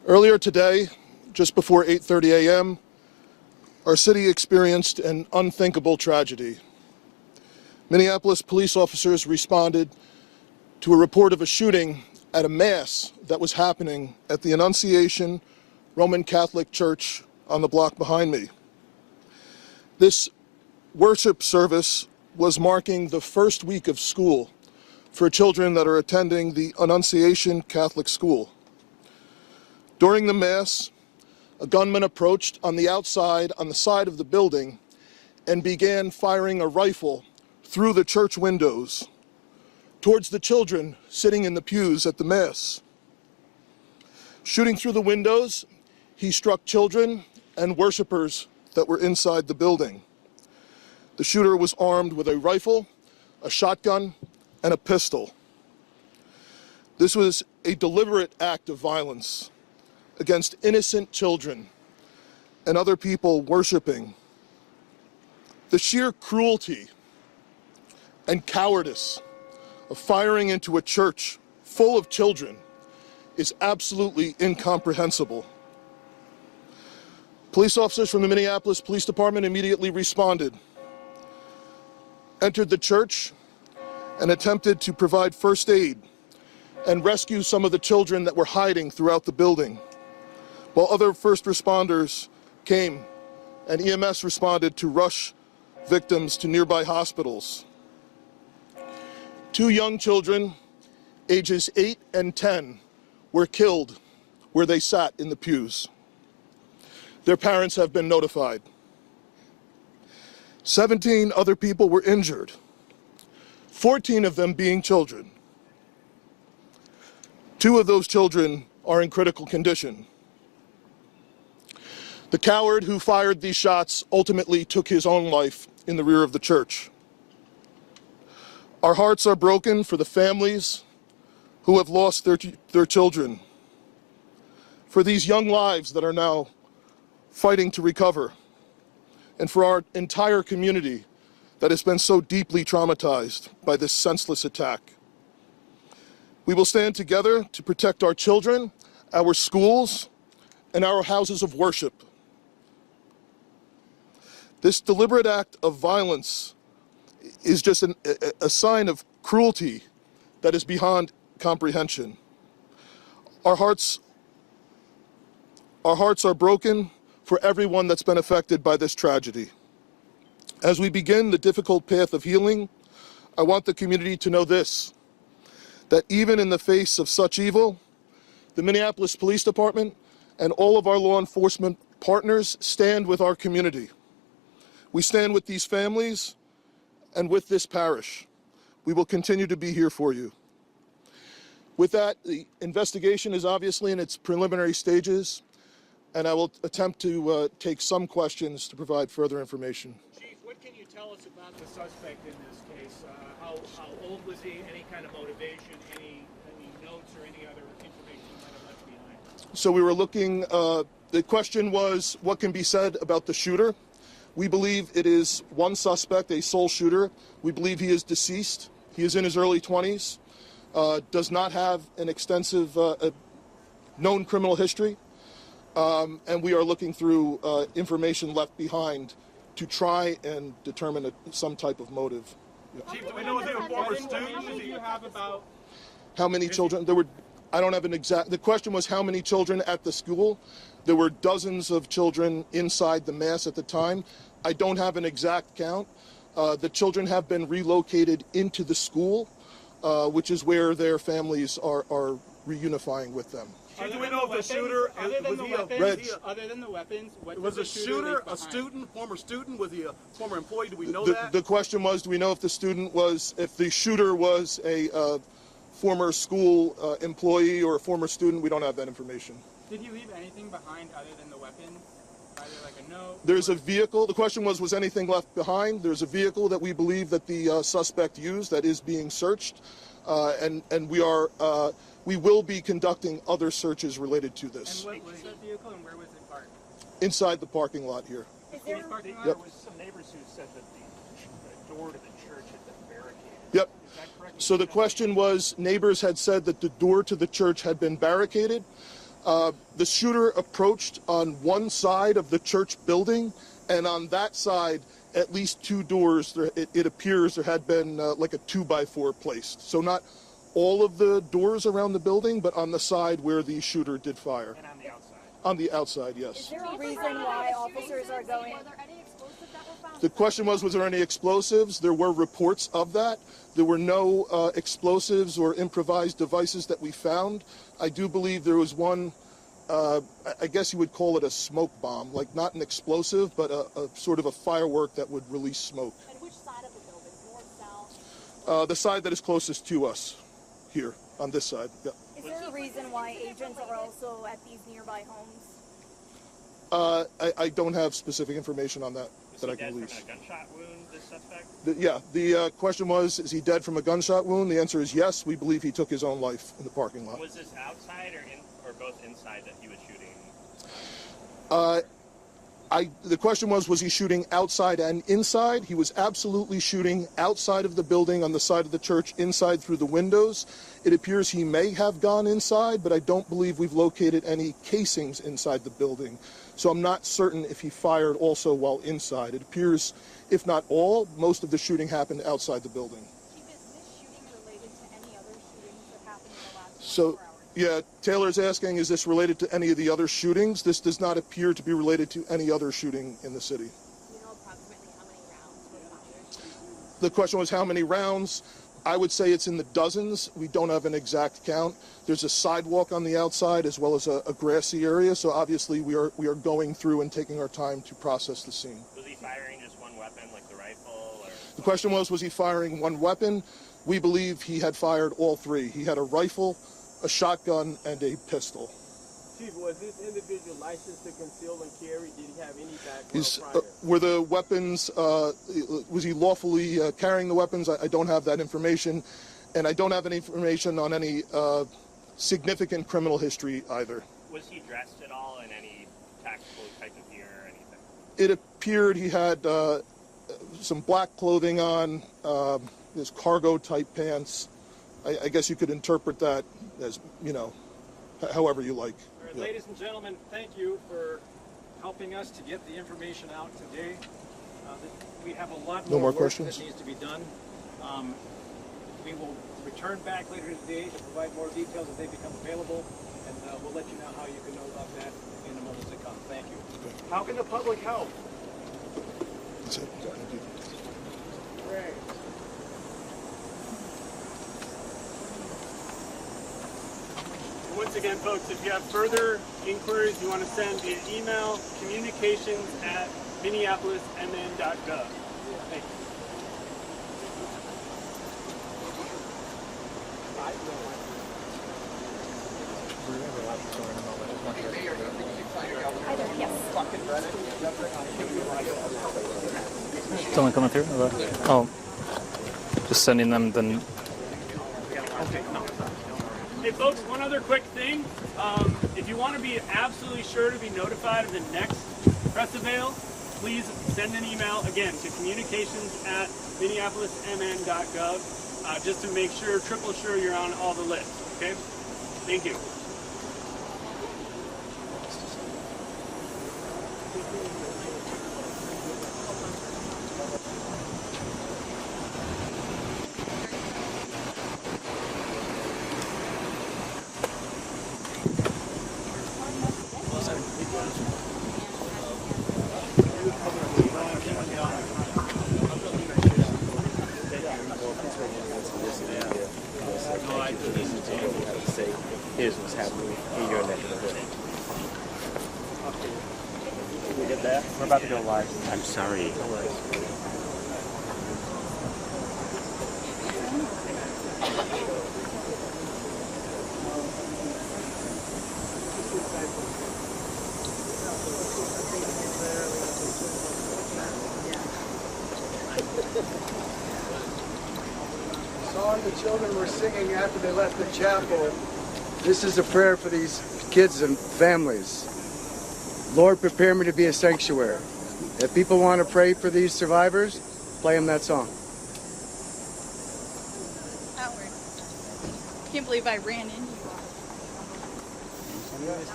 Earlier today, just before 8:30 a.m., our city experienced an unthinkable tragedy. Minneapolis police officers responded to a report of a shooting at a mass that was happening at the Annunciation Roman Catholic Church on the block behind me. This worship service was marking the first week of school for children that are attending the Annunciation Catholic School. During the Mass, a gunman approached on the outside, on the side of the building, and began firing a rifle through the church windows towards the children sitting in the pews at the Mass. Shooting through the windows, he struck children and worshipers that were inside the building. The shooter was armed with a rifle, a shotgun, and a pistol. This was a deliberate act of violence against innocent children and other people worshiping. The sheer cruelty and cowardice of firing into a church full of children is absolutely incomprehensible. Police officers from the Minneapolis Police Department immediately responded, entered the church, and attempted to provide first aid and rescue some of the children that were hiding throughout the building, while other first responders came and EMS responded to rush victims to nearby hospitals. 2 young children, ages 8 and 10, were killed where they sat in the pews. Their parents have been notified. 17 other people were injured, 14 of them being children. 2 of those children are in critical condition. The coward who fired these shots ultimately took his own life in the rear of the church. Our hearts are broken for the families who have lost their children, for these young lives that are now fighting to recover, and for our entire community that has been so deeply traumatized by this senseless attack. We will stand together to protect our children, our schools, and our houses of worship. This deliberate act of violence is just a sign of cruelty that is beyond comprehension. Our hearts are broken for everyone that's been affected by this tragedy. As we begin the difficult path of healing, I want the community to know this, that even in the face of such evil, the Minneapolis Police Department and all of our law enforcement partners stand with our community. We stand with these families and with this parish. We will continue to be here for you. With that, the investigation is obviously in its preliminary stages, and I will attempt to take some questions to provide further information. Chief, what can you tell us about the suspect in this case? How old was he? Any kind of motivation? Any notes or any other information you might have left behind? So we were looking, the question was what can be said about the shooter. We believe it is one suspect, a sole shooter. We believe he is deceased. He is in his early 20s, does not have an extensive known criminal history, and we are looking through information left behind to try and determine some type of motive. Yeah. Chief, do we know if he was a former student? Do you have about... How many children? There were, I don't have an exact, the question was how many children at the school. There were dozens of children inside the Mass at the time. I don't have an exact count. The children have been relocated into the school, which is where their families are reunifying with them. Do we know if the shooter, other than the weapons, was the shooter a student, former student? Was he a former employee? Do we know that? The question was, do we know if the shooter was a former school employee or a former student? We don't have that information. Did he leave anything behind other than the weapon? Either like a note? There's a vehicle. The question was anything left behind? There's a vehicle that we believe that the suspect used that is being searched, and we will be conducting other searches related to this. And what was that vehicle and where was it parked? Inside the parking lot here. There was some neighbors who said that the door to the church had been barricaded. Yep. Is that correct? So the question was, neighbors had said that the door to the church had been barricaded. The shooter approached on one side of the church building, and on that side, at least 2 doors, it appears there had been like a 2x4 placed. So not all of the doors around the building, but on the side where the shooter did fire. And on the outside? On the outside, yes. Is there a reason why officers are going? Were there any explosives that were found The question was there any explosives? There were reports of that. There were no explosives or improvised devices that we found. I do believe there was one, I guess you would call it a smoke bomb, like not an explosive, but a sort of a firework that would release smoke. And which side of the building? North, south? The side that is closest to us, here, on this side. Yeah. Is there a reason why agents are also at these nearby homes? I don't have specific information on that that I can release. From a gunshot wound, this suspect? The question was, is he dead from a gunshot wound? The answer is yes. We believe he took his own life in the parking lot. Was this outside or both inside that he was shooting? The question was he shooting outside and inside? He was absolutely shooting outside of the building on the side of the church, inside through the windows. It appears he may have gone inside, but I don't believe we've located any casings inside the building. So I'm not certain if he fired also while inside. It appears, if not all, most of the shooting happened outside the building. Chief, is this shooting related to any other shootings that happened in the last 24 hours? Yeah, Taylor's asking, is this related to any of the other shootings? This does not appear to be related to any other shooting in the city. Do you know approximately how many rounds were fired? The question was how many rounds? I would say it's in the dozens. We don't have an exact count. There's a sidewalk on the outside as well as a grassy area, so obviously we are going through and taking our time to process the scene. Was he firing just one weapon, like the rifle? Or the question was he firing one weapon? We believe he had fired all three. He had a rifle, a shotgun, and a pistol. Chief, was this individual licensed to conceal and carry? Did he have any background prior? Were the weapons, was he lawfully carrying the weapons? I don't have that information, and I don't have any information on any significant criminal history either. Was he dressed at all in any tactical type of gear or anything? It appeared he had some black clothing on, his cargo-type pants. I guess you could interpret that as, however you like. All right, ladies and gentlemen, thank you for helping us to get the information out today. We have a lot more work questions? that needs to be done. We will return back later today to provide more details as they become available, and we'll let you know how you can know about that in the moments to come. Thank you. How can the public help? That's it. Great. Once again, folks, if you have further inquiries, you want to send an email, communications@minneapolismn.gov. Thank you. Someone coming through? Oh, just sending them the. Hey folks, one other quick thing. If you want to be absolutely sure to be notified of the next press avail, please send an email, again, to communications@minneapolismn.gov, just to make sure, triple sure you're on all the lists, okay? Thank you. Here's what's happening in your neck of the hood. We did that? We're about to go live. I'm sorry. No worries. Song the children were singing after they left the chapel. This is a prayer for these kids and families. Lord, prepare me to be a sanctuary. If people want to pray for these survivors, play them that song. Howard, can't believe I ran into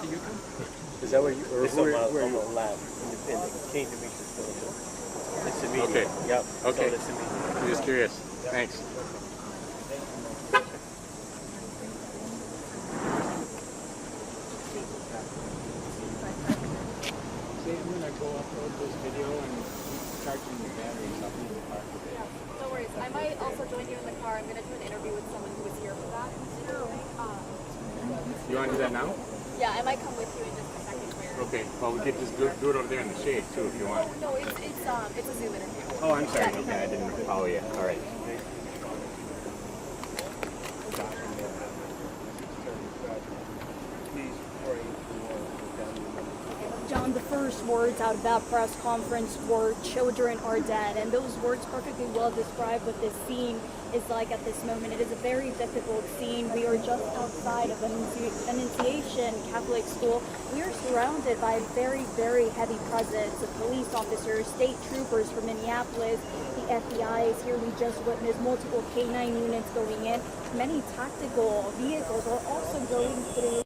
you. Is that what you, or it's where on you? the lab, independent. King Demetrius Philip. It's immediate. Okay. Yep. Okay. So it's immediate. I'm just curious. Thanks. When I go upload this video and charging the batteries up in the car. No worries. I might also join you in the car. I'm going to do an interview with someone who was here for that. You want to do that now? Yeah, I might come with you in just a second. Okay. Well, we could just do it over there in the shade too, if you want. No, it's a Zoom interview. Oh, I'm sorry. Okay, I didn't follow you. All right. John, the first words out of that press conference were "children are dead," and those words perfectly well describe what this scene is like at this moment. It is a very difficult scene. We are just outside of Annunciation Catholic School. We are surrounded by a very, very heavy presence of police officers, state troopers from Minneapolis. The FBI is here. We just witnessed multiple K-9 units going in. Many tactical vehicles are also going through.